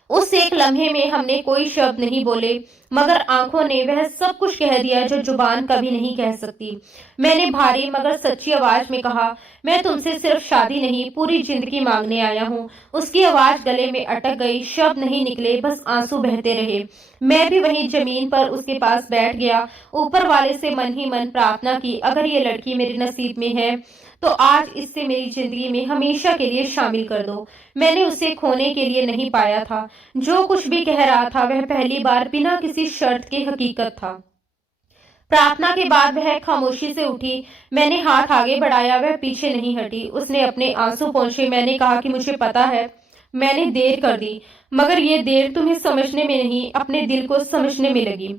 उस एक लम्हे में हमने कोई शब्द नहीं बोले, मगर आंखों ने वह सब कुछ कह दिया जो जुबान कभी नहीं कह सकती। मैंने भारी मगर सच्ची आवाज में कहा, मैं तुमसे सिर्फ शादी नहीं, पूरी जिंदगी मांगने आया हूँ। उसकी आवाज गले में अटक गई, शब्द नहीं निकले, बस आंसू बहते रहे। मैं भी वहीं जमीन पर उसके पास बैठ गया। ऊपर वाले से मन ही मन प्रार्थना की, अगर ये लड़की मेरे नसीब में है तो आज इससे मेरी जिंदगी में हमेशा के लिए शामिल कर दो। मैंने उसे खोने के लिए नहीं पाया था। जो कुछ भी कह रहा था वह पहली बार बिना किसी शर्त के हकीकत था। प्रार्थना के बाद वह खामोशी से उठी। मैंने हाथ आगे बढ़ाया, वह पीछे नहीं हटी। उसने अपने आंसू पोंछे। मैंने कहा कि मुझे पता है मैंने देर कर दी, मगर ये देर तुम्हें समझने में नहीं, अपने दिल को समझने में लगी।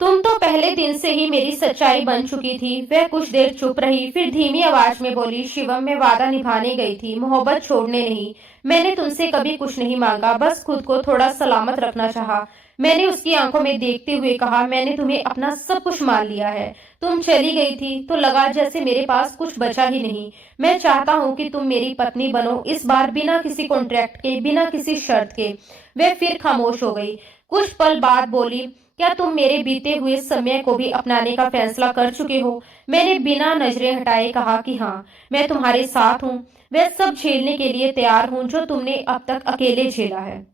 तुम तो पहले दिन से ही मेरी सच्चाई बन चुकी थी। वह कुछ देर चुप रही, फिर धीमी आवाज में बोली, शिवम, मैं वादा निभाने गई थी, मोहब्बत छोड़ने नहीं। मैंने तुमसे कभी कुछ नहीं मांगा, बस खुद को थोड़ा सलामत रखना चाहा। मैंने उसकी आंखों में देखते हुए कहा, मैंने तुम्हें अपना सब कुछ मान लिया है। तुम चली गई थी तो लगा जैसे मेरे पास कुछ बचा ही नहीं। मैं चाहता हूँ कि तुम मेरी पत्नी बनो, इस बार बिना किसी कॉन्ट्रैक्ट के, बिना किसी शर्त के। वह फिर खामोश हो गई। कुछ पल बाद बोली, क्या तुम मेरे बीते हुए समय को भी अपनाने का फैसला कर चुके हो? मैंने बिना नजरें हटाए कहा कि हाँ, मैं तुम्हारे साथ हूँ। वह सब झेलने के लिए तैयार हूँ जो तुमने अब तक अकेले झेला है।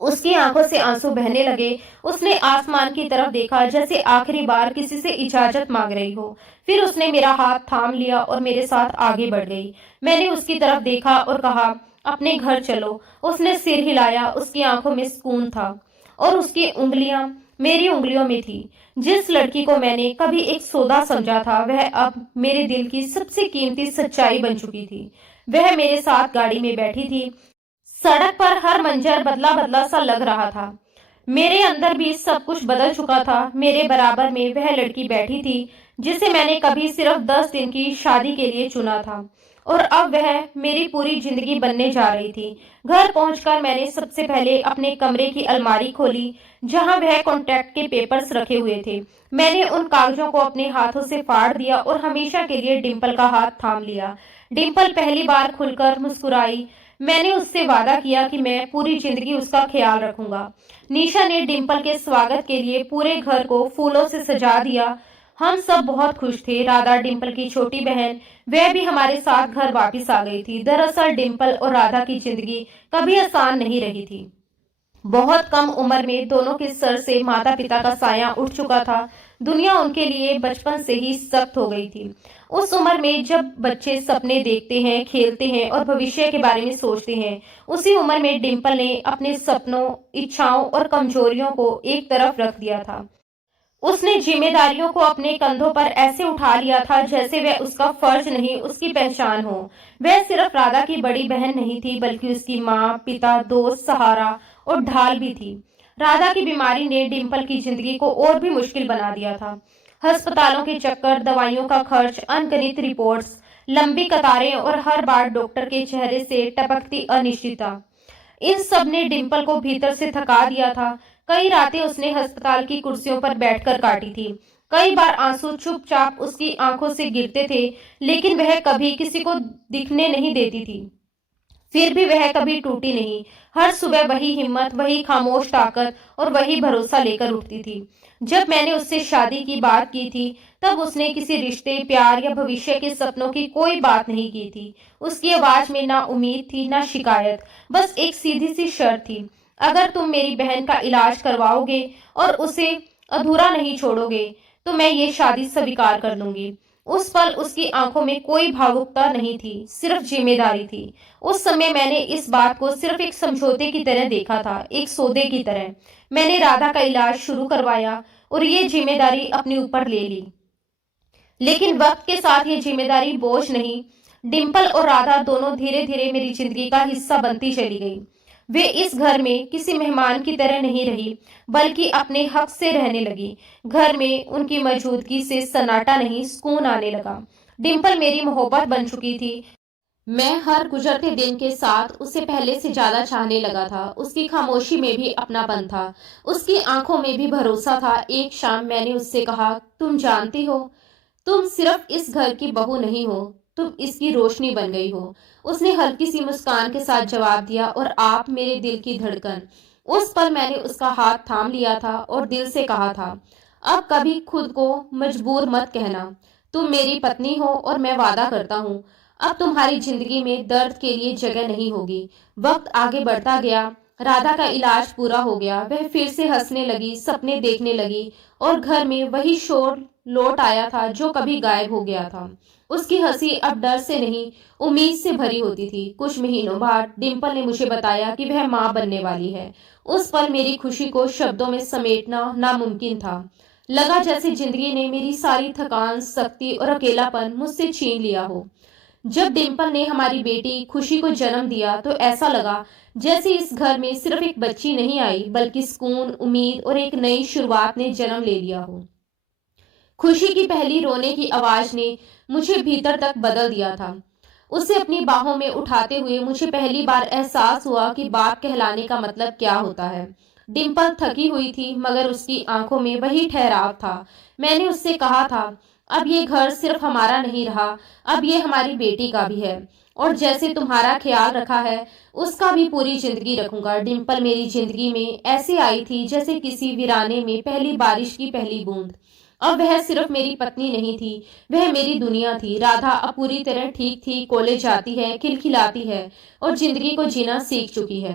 उसकी आंखों से आंसू बहने लगे। उसने आसमान की तरफ देखा, जैसे आखिरी बार किसी से इजाजत मांग रही हो। फिर उसने मेरा हाथ थाम लिया और मेरे साथ आगे बढ़ गई। मैंने उसकी तरफ देखा और कहा, अपने घर चलो। उसने सिर हिलाया। उसकी आंखों में सुकून था और उसकी उंगलियां मेरी उंगलियों में थी। जिस लड़की को मैंने कभी एक सौदा समझा था, वह अब मेरे दिल की सबसे कीमती सच्चाई बन चुकी थी। वह मेरे साथ गाड़ी में बैठी थी। सड़क पर हर मंजर बदला बदला सा लग रहा था। मेरे अंदर भी सब कुछ बदल चुका था। मेरे बराबर में वह लड़की बैठी थी जिसे मैंने कभी सिर्फ 10 दिन की शादी के लिए चुना था, और अब वह मेरी पूरी जिंदगी बनने जा रही थी। घर पहुंचकर मैंने सबसे पहले अपने कमरे की अलमारी खोली जहां वह कॉन्ट्रैक्ट के पेपर्स रखे हुए थे। मैंने उन कागजों को अपने हाथों से फाड़ दिया और हमेशा के लिए डिम्पल का हाथ थाम लिया। डिम्पल पहली बार खुलकर मुस्कुराई। मैंने उससे वादा किया कि मैं पूरी जिंदगी उसका ख्याल रखूंगा। निशा ने डिम्पल के स्वागत के लिए पूरे घर को फूलों से सजा दिया। हम सब बहुत खुश थे। राधा, डिम्पल की छोटी बहन, वह भी हमारे साथ घर वापस आ गई थी। दरअसल डिम्पल और राधा की जिंदगी कभी आसान नहीं रही थी। बहुत कम उम्र में दोनों के सर से माता पिता का साया उठ चुका था। दुनिया उनके लिए बचपन से ही सख्त हो गई थी। उस उम्र में जब बच्चे सपने देखते हैं, खेलते हैं और भविष्य के बारे में सोचते हैं, उसी उम्र में डिम्पल ने अपने सपनों, इच्छाओं और कमजोरियों को एक तरफ रख दिया था। उसने जिम्मेदारियों को अपने कंधों पर ऐसे उठा लिया था जैसे वह उसका फर्ज नहीं, उसकी पहचान हो। वह सिर्फ राधा की बड़ी बहन नहीं थी, बल्कि उसकी माँ, पिता, दोस्त, सहारा और ढाल भी थी। राधा की बीमारी ने डिम्पल की जिंदगी को और भी मुश्किल बना दिया था। अस्पतालों के चक्कर, दवाइयों का खर्च, अनगिनत रिपोर्ट्स, लंबी कतारें और हर बार डॉक्टर के चेहरे से टपकती अनिश्चितता, इन सब ने डिम्पल को भीतर से थका दिया था। कई रातें उसने अस्पताल की कुर्सियों पर बैठकर काटी थी। कई बार आंसू चुपचाप उसकी आंखों से गिरते थे, लेकिन वह कभी किसी को दिखने नहीं देती थी। फिर भी वह कभी टूटी नहीं। हर सुबह वही हिम्मत, वही खामोश ताकत और वही भरोसा लेकर उठती थी। जब मैंने उससे शादी की बात की थी, तब उसने किसी रिश्ते, प्यार या भविष्य के सपनों की कोई बात नहीं की थी। उसकी आवाज में ना उम्मीद थी, ना शिकायत, बस एक सीधी सी शर्त थी। अगर तुम मेरी बहन का इलाज करवाओगे और उसे अधूरा नहीं छोड़ोगे, तो मैं ये शादी स्वीकार कर लूंगी। उस पल उसकी आंखों में कोई भावुकता नहीं थी, सिर्फ जिम्मेदारी थी। उस समय मैंने इस बात को सिर्फ एक समझौते की तरह देखा था, एक सौदे की तरह। मैंने राधा का इलाज शुरू करवाया और ये जिम्मेदारी अपने ऊपर ले ली। लेकिन वक्त के साथ ये जिम्मेदारी बोझ नहीं, डिम्पल और राधा दोनों धीरे धीरे मेरी जिंदगी का हिस्सा बनती चली गई। वे इस घर में किसी मेहमान की तरह नहीं रही, बल्कि अपने हक से रहने लगी। घर में उनकी मौजूदगी से सन्नाटा नहीं, सुकून आने लगा। डिम्पल मेरी मोहब्बत बन चुकी थी। मैं हर गुजरते दिन के साथ उसे पहले से ज्यादा चाहने लगा था। उसकी खामोशी में भी अपनापन था, उसकी आंखों में भी भरोसा था। एक शाम मैंने उससे कहा, तुम जानती हो, तुम सिर्फ इस घर की बहू नहीं हो, तुम इसकी रोशनी बन गई हो। उसने हल्की सी मुस्कान के साथ जवाब दिया, और आप मेरे दिल की धड़कन। उस पल मैंने उसका हाथ थाम लिया था और दिल से कहा था, अब कभी खुद को मजबूर मत कहना। तुम मेरी पत्नी हो और मैं वादा करता हूँ, अब तुम्हारी जिंदगी में दर्द के लिए जगह नहीं होगी। वक्त आगे बढ़ता गया। राधा का इलाज पूरा हो गया। वह फिर से हंसने लगी, सपने देखने लगी, और घर में वही शोर लौट आया था जो कभी गायब हो गया था। उसकी हंसी अब डर से नहीं, उम्मीद से भरी होती थी। कुछ महीनों बाद डिम्पल ने मुझे बताया कि वह मां बनने वाली है। उस पल मेरी खुशी को शब्दों में समेटना नामुमकिन था। लगा जैसे जिंदगी ने मेरी सारी थकान, शक्ति और अकेलापन मुझसे छीन लिया हो। जब डिम्पल ने हमारी बेटी खुशी को जन्म दिया, तो ऐसा लगा जैसे इस घर में सिर्फ एक बच्ची नहीं आई, बल्कि सुकून, उम्मीद और एक नई शुरुआत ने जन्म ले लिया हो। खुशी की पहली रोने की आवाज ने मुझे भीतर तक बदल दिया था। उसे अपनी बाहों में उठाते हुए मुझे पहली बार एहसास हुआ कि बाप कहलाने का मतलब क्या होता है। डिम्पल थकी हुई थी, मगर उसकी आंखों में वही ठहराव था। मैंने उससे कहा था, अब ये घर सिर्फ हमारा नहीं रहा, अब ये हमारी बेटी का भी है, और जैसे तुम्हारा ख्याल रखा है, उसका भी पूरी जिंदगी रखूंगा। डिम्पल मेरी जिंदगी में ऐसे आई थी जैसे किसी वीराने में पहली बारिश की पहली बूंद। अब वह सिर्फ मेरी पत्नी नहीं थी, वह मेरी दुनिया थी। राधा अब पूरी तरह ठीक थी, कॉलेज जाती है, खिलखिलाती है और जिंदगी को जीना सीख चुकी है।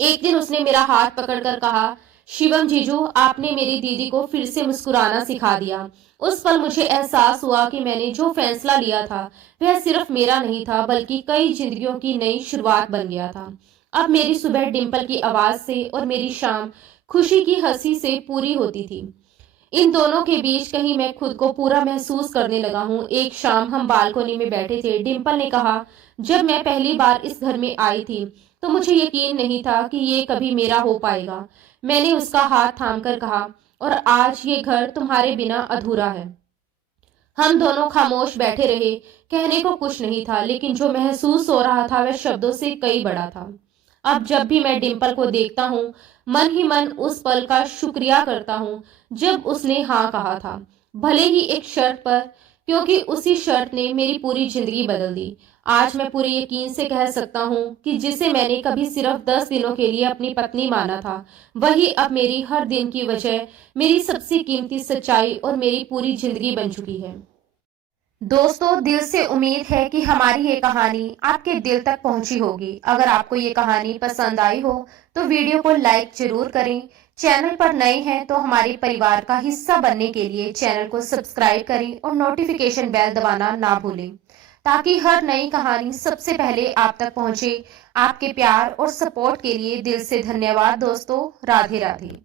एक दिन उसने मेरा हाथ पकड़कर कहा, शिवम जीजू, आपने मेरी दीदी को फिर से मुस्कुराना सिखा दिया। उस पल मुझे एहसास हुआ कि मैंने जो फैसला लिया था, वह सिर्फ मेरा नहीं था, बल्कि कई जिंदगियों की नई शुरुआत बन गया था। अब मेरी सुबह डिम्पल की आवाज से और मेरी शाम खुशी की हंसी से पूरी होती थी। इन दोनों के बीच कहीं मैं खुद को पूरा महसूस करने लगा हूँ। एक शाम हम बालकोनी में बैठे थे। डिम्पल ने कहा, जब मैं पहली बार इस घर में आई थी, तो मुझे यकीन नहीं था कि ये कभी मेरा हो पाएगा। मैंने उसका हाथ थामकर कहा, और आज ये घर तुम्हारे बिना अधूरा है। हम दोनों खामोश बैठे रहे। कहने को कुछ नहीं था, लेकिन जो महसूस हो रहा था वह शब्दों से कई बड़ा था। अब जब भी मैं डिम्पल को देखता हूँ, मन ही मन उस पल का शुक्रिया करता हूँ जब उसने हाँ कहा था, भले ही एक शर्त पर, क्योंकि उसी शर्त ने मेरी पूरी जिंदगी बदल दी। आज मैं पूरे यकीन से कह सकता हूँ कि जिसे मैंने कभी सिर्फ 10 दिनों के लिए अपनी पत्नी माना था, वही अब मेरी हर दिन की वजह, मेरी सबसे कीमती सच्चाई और मेरी पूरी जिंदगी बन चुकी है। दोस्तों, दिल से उम्मीद है कि हमारी ये कहानी आपके दिल तक पहुंची होगी। अगर आपको ये कहानी पसंद आई हो, तो वीडियो को लाइक जरूर करें। चैनल पर नए हैं तो हमारे परिवार का हिस्सा बनने के लिए चैनल को सब्सक्राइब करें और नोटिफिकेशन बेल दबाना ना भूलें, ताकि हर नई कहानी सबसे पहले आप तक पहुंचे। आपके प्यार और सपोर्ट के लिए दिल से धन्यवाद दोस्तों। राधे राधे।